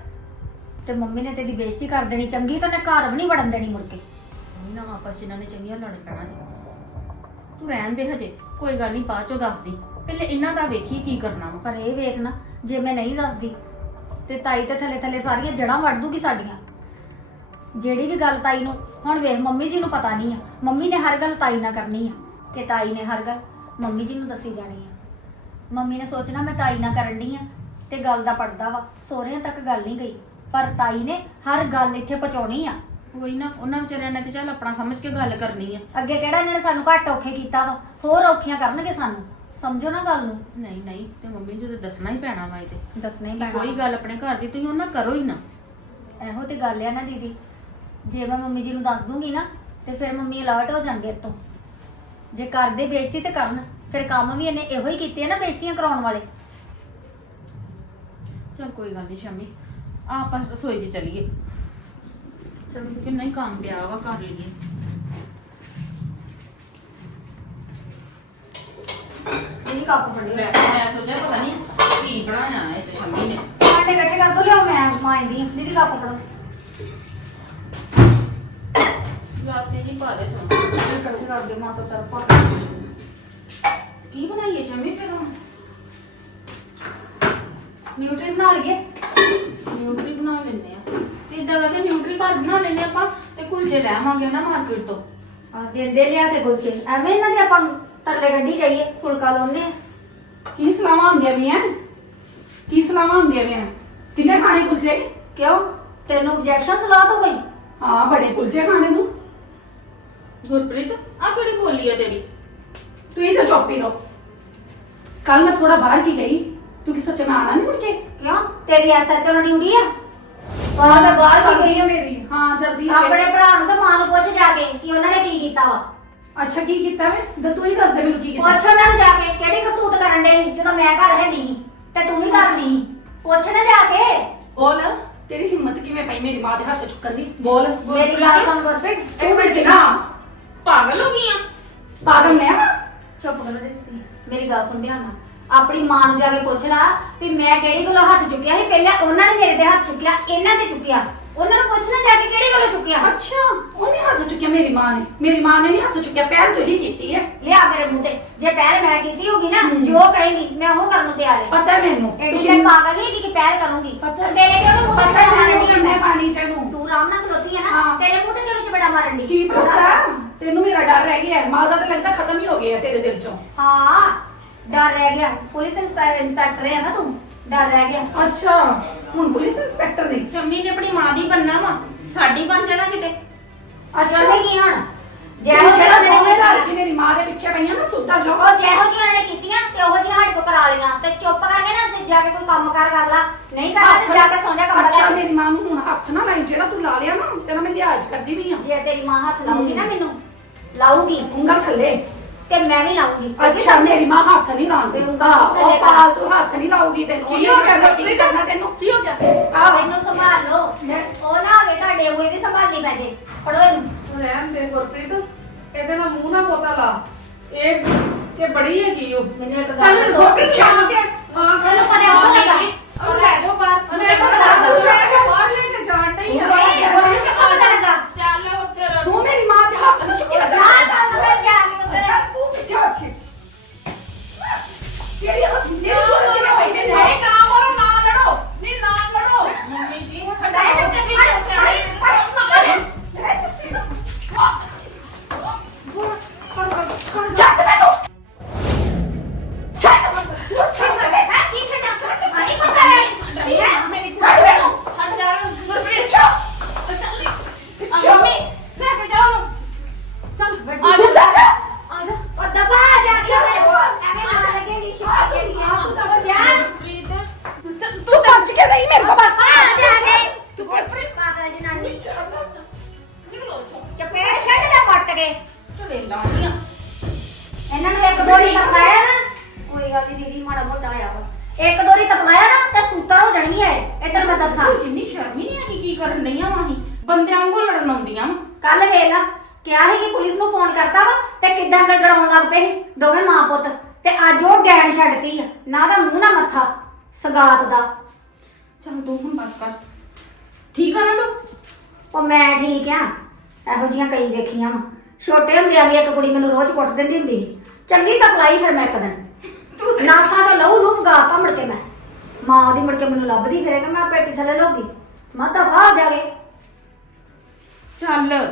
ਤੇ ਮੰਮੀ ਨੇ ਤੇਰੀ ਬੇਇੱਜ਼ਤੀ ਕਰ ਦੇਣੀ ਚੰਗੀ ਤਾਂ ਨੇ ਘਰ ਵੀ ਨਹੀਂ ਵੜਨ ਦੇਣੀ ਮੁੜ ਕੇ। ਨਹੀਂ ਨਾ ਆਪਸ 'ਚ ਇਹਨਾਂ ਨੇ ਚੰਗੀਆਂ ਲੜ ਪੈਣਾ ਜੀ। ਤੂੰ ਰਹਿਣ ਦੇ ਹਜੇ ਕੋਈ ਗੱਲ ਨਹੀਂ ਬਾਅਦ ਚੋਂ ਦੱਸਦੀ। ਪਹਿਲੇ ਇਹਨਾਂ ਦਾ ਵੇਖੀ ਕੀ ਕਰਨਾ ਵਾ। ਪਰ ਇਹ ਵੇਖ ਨਾ ਜੇ ਮੈਂ ਨਹੀਂ ਦੱਸਦੀ ਤੇ ਤਾਈ ਤੇ ਥੱਲੇ ਥੱਲੇ ਸਾਰੀਆਂ ਜੜਾਂ ਵੜ ਦੂਗੀ ਸਾਡੀਆਂ। ਜਿਹੜੀ ਵੀ ਗੱਲ ਤਾਈ ਨੂੰ ਹੁਣ ਵੇਖ ਮੰਮੀ ਜੀ ਨੂੰ ਪਤਾ ਨਹੀਂ ਆ। ਮੰਮੀ ਨੇ ਹਰ ਗੱਲ ਤਾਈ ਨਾਲ ਕਰਨੀ ਆ। ਤੇ ਤਾਈ ਨੇ ਹਰ ਗੱਲ ਮੰਮੀ ਜੀ ਨੂੰ ਦੱਸੀ ਜਾਣੀ ਆ। ਮੰਮੀ ਨੇ ਸੋਚਣਾ ਮੈਂ ਤਾਈ ਨਾਲ ਕਰਨ ਡਈ ਆ ਤੇ ਗੱਲ ਦਾ ਪੜਦਾ ਵਾ ਸੋਹਰਿਆਂ ਤੱਕ ਗੱਲ ਨਹੀਂ ਗਈ। ਪਰ ਤਾਈ ਨੇ ਹਰ ਗੱਲ ਇੱਥੇ ਪਹੁੰਚਾਉਣੀ ਆ। ਕੋਈ ਨਾ ਉਹਨਾਂ ਵਿਚਾਰਿਆਂ ਨੇ ਤੇ ਚੱਲ ਆਪਣਾ ਸਮਝ ਕੇ ਗੱਲ ਕਰਨੀ ਆ। ਅੱਗੇ ਕਿਹੜਾ ਇਹਨਾਂ ਨੇ ਸਾਨੂੰ ਘੱਟ ਔਖੇ ਕੀਤਾ ਵਾ? ਹੋਰ ਔਖੀਆਂ ਕਰਨਗੇ ਸਾਨੂੰ। ਸਮਝੋ ਨਾ ਗੱਲ ਨੂੰ। ਨਹੀਂ ਨਹੀਂ ਤੇ ਮੰਮੀ ਜੀ ਤੇ ਦੱਸਣਾ ਹੀ ਪੈਣਾ ਵਾ ਇਹ ਤੇ। ਦੱਸਣਾ ਹੀ ਕਿ ਪੈਣਾ। ਕੋਈ ਗੱਲ ਆਪਣੇ ਘਰ ਦੀ ਤੁਸੀਂ ਉਹਨਾਂ ਕਰੋ ਹੀ ਨਾ। ਇਹੋ ਤੇ ਗੱਲ ਆ ਨਾ ਦੀਦੀ। ਜੇ ਮੈਂ ਮੰਮੀ ਜੀ ਨੂੰ ਦੱਸ ਦੂੰਗੀ ਨਾ ਤੇ ਫਿਰ ਮੰਮੀ ਅਲਰਟ ਹੋ ਜਾਣਗੇ ਇਤੋਂ ਜੇ ਕਰਦੇ ਬੇਇੱਜ਼ਤੀ ਤੇ ਕਰਨ ਫਿਰ ਕੰਮ ਵੀ ਇਹਨੇ ਇਹੋ ਹੀ ਕੀਤੇ ਆ ਨਾ ਬੇਇੱਜ਼ਤੀਆਂ ਕਰਾਉਣ ਵਾਲੇ। ਚਲ ਕੋਈ ਗੱਲ ਨਹੀਂ ਸ਼ਮੀ ਆਪਾਂ ਰਸੋਈ 'ਚ ਚੱਲੀਏ। ਚਲ ਕਿੰਨਾ ਹੀ ਕੰਮ ਪਿਆ ਵਾ ਕਰ ਲਈਏ। ਇਹ ਕੱਪ ਫੜੀ ਲੈ ਮੈਂ ਸੋਚਿਆ ਪਤਾ ਨਹੀਂ ਕੀ ਬਣਾਇਆ ਇਹ 'ਚ ਸ਼ਮੀ ਨੇ। ਭਾਂਡੇ ਇਕੱਠੇ ਕਰ ਦੋ ਲਿਓ ਮੈਂ ਮਾਂਜਦੀ ਹਾਂ ਦੀਦੀ ਕੱਪ ਫੜੋ। ਵਾਸਤੇ ਜੀ ਪਾ ਦੇ ਸੋ ਇਕੱਠੇ ਕਰ ਦਿਓ ਮਾਸਾ ਸਰ ਪਾ ਕੀ ਬਣਾਈਏ ਸ਼ਮੀ ਫਿਰ ਹੁਣ? ਨਿਊਟਰੀ ਬਣਾ ਲਈਏ। ਨਿਊਟਰੀ ਬਣਾ ਲੈਂਦੇ ਆ। ਤੇ ਇਦਾਂ ਵੈਸੇ ਨਿਊਟਰੀ ਘਰ ਬਣਾ ਲੈਂਦੇ ਆਪਾਂ ਤੇ ਕੁਲਚੇ ਲੈ ਆਵਾਂਗੇ ਨਾ ਮਾਰਕੀਟ ਤੋਂ। ਆ ਦੇ ਦੇ ਲਿਆ ਕੇ ਗੁਲਚੇ ਐਵੇਂ ਇਹਨਾਂ ਦੇ ਆਪਾਂ ਤਰਲੇ ਗੱਡੀ ਚਾਹੀਏ ਫੁਲਕਾ ਲਾਉਨੇ ਆ। ਕੀ ਸਲਾਮਾਂ ਹੁੰਦੀਆਂ ਵੀ ਕੀ ਸਲਾਮਾਂ ਹੁੰਦੀਆਂ ਵੀ ਕਿੰਨੇ ਖਾਣੇ ਕੁਲਚੇ? ਕਿਉਂ? ਤੈਨੂੰ ਆਬਜੈਕਸ਼ਨ ਸਲਾਹ ਤੋਂ ਕੋਈ? ਹਾਂ ਬੜੇ ਕੁਲਚੇ ਖਾਣੇ ਤੂੰ। ਗੁਰਪ੍ਰੀਤ ਆ ਕਿਹੜੀ ਬੋਲੀ ਆ ਤੇਰੀ? ਤੂੰ ਇਹ ਤਾਂ ਚੁੱਪ ਹੀ ਰਹੋ। ਕੱਲ ਮੈਂ ਥੋੜਾ ਬਾਹਰ ਕੀ ਗਈ? ਤੂੰ ਕੀ ਸੱਚ ਮੈਂ ਆਣਾ ਨਹੀਂ ਮੁੜ ਕੇ? ਕਿਉਂ? ਤੇਰੀ ਐਸਐਚਓ ਨੂੰ ਡਿਊਟੀ ਆ? ਹਾਂ ਮੈਂ ਬਾਹਰ ਗਈ ਗਈ ਆ ਮੇਰੀ? ਹਾਂ ਜਲਦੀ ਆਪਣੇ ਭਰਾ ਨੂੰ ਤੇ ਮਾਂ ਨੂੰ ਪੁੱਛ ਜਾ ਕੇ ਕਿ ਉਹਨਾਂ ਨੇ ਕੀ ਕੀਤਾ ਵਾ। ਅੱਛਾ ਕੀ ਕੀਤਾ ਵੇ ਤਾਂ ਤੂੰ ਹੀ ਦੱਸ ਦੇ ਮੈਨੂੰ ਕੀ ਕੀਤਾ। ਪੁੱਛ ਉਹਨਾਂ ਨੂੰ ਜਾ ਕੇ ਕਿਹੜੀ ਕਰਤੂਤ ਕਰਨ ਦੇ ਜਦੋਂ ਮੈਂ ਘਰ ਹੈ ਨਹੀਂ ਤੇ ਤੂੰ ਵੀ ਘਰ ਨਹੀਂ ਪੁੱਛ ਨਾ ਜਾ ਕੇ। ਬੋਲ ਤੇਰੀ ਹਿੰਮਤ ਕਿਵੇਂ ਪਈ ਮੇਰੀ ਦੇ ਹੱਥ ਚੁੱਕਣ ਦੀ? ਬੋਲ ਮੇਰੀ ਗੱਲ ਸੁਣ ਗੁਰਪ੍ਰੀਤ ਤੂੰ ਵਿੱਚ ਨਾ। ਪਾਗਲ ਹੋ ਗਈ ਆ। ਪਾਗਲ ਮੈਂ? ਚੁੱਪ ਕਰ ਦਿੱਤੀ ਮੇਰੀ ਗੱਲ ਸੁਣ ਧਿਆਨ ਨਾਲ। ਆਪਣੀ ਮਾਂ ਨੂੰ ਜਾ ਕੇ ਪੁੱਛ ਲੈ ਵੀ ਮੈਂ ਕਿਹੜੀ ਗੱਲੋਂ ਹੱਥ ਚੁੱਕਿਆ ਸੀ? ਪਹਿਲਾਂ ਉਹਨਾਂ ਨੇ ਮੇਰੇ ਤੇ ਹੱਥ ਚੁੱਕਿਆ ਇਹਨਾਂ ਤੇ ਚੁੱਕਿਆ। ਉਹਨਾਂ ਨੂੰ ਪੁੱਛਣਾ ਜਾ ਕੇ ਕਿਹੜੀ ਗੱਲੋਂ ਚੁੱਕਿਆ? ਅੱਛਾ ਉਹਨੇ ਹੱਥ ਚੁੱਕਿਆ ਮੇਰੀ ਮਾਂ ਨੇ। ਮੇਰੀ ਮਾਂ ਨੇ ਨਹੀਂ ਹੱਥ ਚੁੱਕਿਆ ਪਹਿਲ ਤੂੰ ਹੀ ਕੀਤੀ ਹੈ। ਲਿਆ ਮੇਰੇ ਮੂੰਹ ਤੇ। ਜੇ ਪਹਿਲ ਮੈਂ ਕੀਤੀ ਹੋਗੀ ਨਾ ਹਮ। ਜੋ ਕਹੇਗੀ ਮੈਂ ਉਹ ਕਰਨ ਨੂੰ ਤਿਆਰ ਹਾਂ। ਪਤਾ ਮੈਨੂੰ ਐਡੀ ਤੂੰ ਮੈਂ ਪਾਗਲ ਨਹੀਂ ਕਿ ਪਹਿਲ ਕਰੂੰਗੀ ਪਤਾ- ਤੇਰੇ ਕਿਉਂ ਮੂੰਹ ਤੇ ਪਤਾ ਚਪੜਾ ਮਾਰਨ ਮੈਨੂੰ ਦੀ ਮੈਂ। ਪਾਣੀ ਚਾਹੂੰ ਤੂੰ ਆਰਾਮ ਨਾਲ ਖਲੋਤੀ ਹੈ ਨਾ ਹਾਂ। ਤੇਰੇ ਮੂੰਹ ਤੇ ਕਿਉਂ ਚਪੜਾ ਮਾਰਨ ਦੀ? ਕੀ ਭਰੋਸਾ ਤੈਨੂੰ ਮੇਰਾ ਡਰ ਰਹਿ ਗਿਆ ਹੈ। ਮਾਂ ਦਾ ਤਾਂ ਲੱਗਦਾ ਖਤਮ ਹੀ ਹੋ ਗਿਆ ਹੈ ਤੇਰੇ ਦਿਲ ਚੋਂ। ਹਾਂ ਡਰ ਰਹਿ ਗਿਆ। ਪੁਲਿਸ ਇੰਸਪੈ- ਇੰਸਪੈਕਟਰ ਹੈ ਨਾ ਤੂੰ। ਡਰ ਰਹਿ ਗਿਆ। ਅੱਛਾ। ਹੁਣ ਪੁਲਿਸ ਇੰਸਪੈਕਟਰ ਦੀ ਸ਼ਮੀ ਨੇ ਆਪਣੀ ਮਾਂ ਦੀ ਬੰਨਾ ਵਾ ਸਾਡੀ ਬਣ ਜਾਣਾ ਕਿਤੇ? ਅੱਛਾ। ਕੀ ਹੁਣ? ਜੇ ਜਿਹੋ ਜਿਹਾ ਦੋਵੇਂ ਰਲ ਕੇ ਮੇਰੀ ਮਾਂ ਦੇ ਪਿੱਛੇ ਪਈਆਂ ਨਾ ਸੁੱਧਰ ਜਾਓ। ਉਹ ਜਿਹੋ ਜਿਹੀਆਂ ਉਹਨਾਂ ਨੇ ਕੀਤੀਆਂ ਤੇ ਉਹੋ ਜਿਹੀਆਂ ਸਾਡੇ ਕੋ ਕਰਾ ਲਈਆਂ। ਤੇ ਚੁੱਪ ਕਰਕੇ ਨਾ ਤੇ ਜਾ ਕੇ ਕੋਈ ਕੰਮ ਕਾਰ ਕਰ ਲਾ। ਨਹੀਂ ਕਰਨਾ ਤੇ ਜਾ ਕੇ ਸੌਂ ਜਾ ਕੰਮ ਅੱਛਾ ਮੇਰੀ ਮਾਂ ਨੂੰ ਹੁਣ ਹੱਥ ਨਾ ਲਾਈ ਜਿਹੜਾ ਤੂੰ ਲਾ ਲਿਆ ਨਾ ਤੇਰਾ ਮੈਂ ਲਿਹਾਜ਼ ਕਰਦੀ ਵੀ ਆ ਜੇ ਤੇਰੀ ਮਾਂ ਹੱਥ ਲਾਊਗੀ ਨਾ ਮੈਨੂੰ ਲਾਊਗੀ। ਉਂਗਲ ਥੱਲੇ। ਤੇ ਮੈਂ ਵੀ ਲਾਊਗੀ ਅੱਛਾ ਮੇਰੀ ਮਾਂ ਹੱਥ ਨਹੀਂ ਲਾਉਂਦੀ। ਹਾਂ ਉਹ। ਫਾਲਤੂ ਹੱਥ ਨਹੀਂ ਲਾਉਗੀ ਤੈਨੂੰ। ਕੀ ਹੋ ਗਿਆ ਕੀ ਗੁਰਪ੍ਰੀਤ? ਕਰਨਾ ਤੈਨੂੰ? ਕੀ ਹੋ ਗਿਆ? ਆ ਮੈਨੂੰ ਸੰਭਾਲ ਲਓ। ਉਹ ਨਾ ਹੋਵੇ ਤੁਹਾਡੇ ਕੋਈ ਵੀ ਸੰਭਾਲਣੀ ਪੈ ਜੇ। ਫੜੋ ਇਹਨੂੰ। ਰਹਿਣ ਦੇ ਗੁਰਪ੍ਰੀਤ। ਇਹਦੇ ਨਾਲ ਮੂੰਹ ਨਾ ਪੋਤਾ ਲਾ। ਇਹ ਇਹ ਬੜੀ ਹੈਗੀ ਉਹ। ਮੈਨੂੰ ਇੱਕ ਗੱਲ ਚੱਲ। ਗੁਰਪ੍ਰੀਤ ਛੱਡ ਕੇ। ਹਾਂ ਉਹਨੂੰ ਕਦੇ ਉਹ ਲੱਗਾ ਉਹ ਲੈ ਜਾਓ ਬਾਹਰ। ਪਤਾ ਤੂੰ ਕੇ ਬਾਹਰ ਲੈ ਕੇ ਜਾਣ ਡਈ ਆ। ਦੋਰੀ ਤਪਾਇਆ ਨਾ? ਕੋਈ ਗੱਲ ਨਹੀਂ ਦੀਦੀ ਮਾੜਾ ਮੋਟਾ ਹੋਇਆ ਵਾ। ਇੱਕ ਦੋਰੀ ਤਪਾਇਆ ਨਾ ਤੇ ਸੂਤਰ ਹੋ ਜਾਣੀ ਹੈ ਇੱਧਰ ਮੈਂ ਦੱਸਾਂ। ਤੂੰ ਜਿੰਨੀ ਸ਼ਰਮ ਹੀ ਨਹੀਂ ਆਈ ਕੀ ਕਰਨ ਡਈਆਂ ਵਾਹੀ ਬੰਦਿਆਂ ਵਾਂਗੂ ਲੜਨ ਆਉਂਦੀਆਂ ਵਾ। ਕੱਲ ਵੇਲਾ ਕਿਹਾ ਸੀ ਕਿ ਪੁਲਿਸ ਨੂੰ ਫੋਨ ਕਰਤਾ ਵਾ ਤੇ ਕਿੱਦਾਂ ਗੜਗੜਾਉਣ ਲੱਗ ਪਏ ਸੀ ਦੋਵੇਂ ਮਾਂ ਪੁੱਤ। ਤੇ ਅੱਜ ਉਹ ਡੈਣ ਛੱਡਤੀ ਆ ਨਾ ਦਾ ਮੂੰਹ ਨਾ ਮੱਥਾ ਸਗਾਤ ਦਾ। ਚੱਲ ਤੂੰ ਹੁਣ ਬਸ ਕਰ। ਠੀਕ ਆ ਨਾ ਤੂੰ? ਉਹ ਮੈਂ ਠੀਕ ਆ ਇਹੋ ਜੀਆਂ ਕਈ ਵੇਖੀਆਂ ਵਾ। ਛੋਟੇ ਹੁੰਦਿਆਂ ਵੀ ਇੱਕ ਕੁੜੀ ਮੈਨੂੰ ਰੋਜ਼ ਕੁੱਟ ਦਿੰਦੀ ਹੁੰਦੀ ਸੀ। ਚੰਗੀ ਤਾਂ ਪਲਾਈ ਫਿਰ ਮੈਂ ਇੱਕ ਦਿਨ। ਨਾਸਾਂ ਤੋਂ ਲਹੂ ਲੂਪ ਗਾਤਾ ਮੁੜ ਕੇ ਮੈਂ। ਮਾਂ ਦੀ ਮੁੜ ਕੇ ਮੈਨੂੰ ਲੱਭਦੀ ਫਿਰੇਗਾ ਮੈਂ ਪੇਟੀ ਥੱਲੇ ਲੋਗੀ ਮੈਂ ਤਾਂ ਬਾਹਰ ਜਾ ਕੇ ਚੱਲ।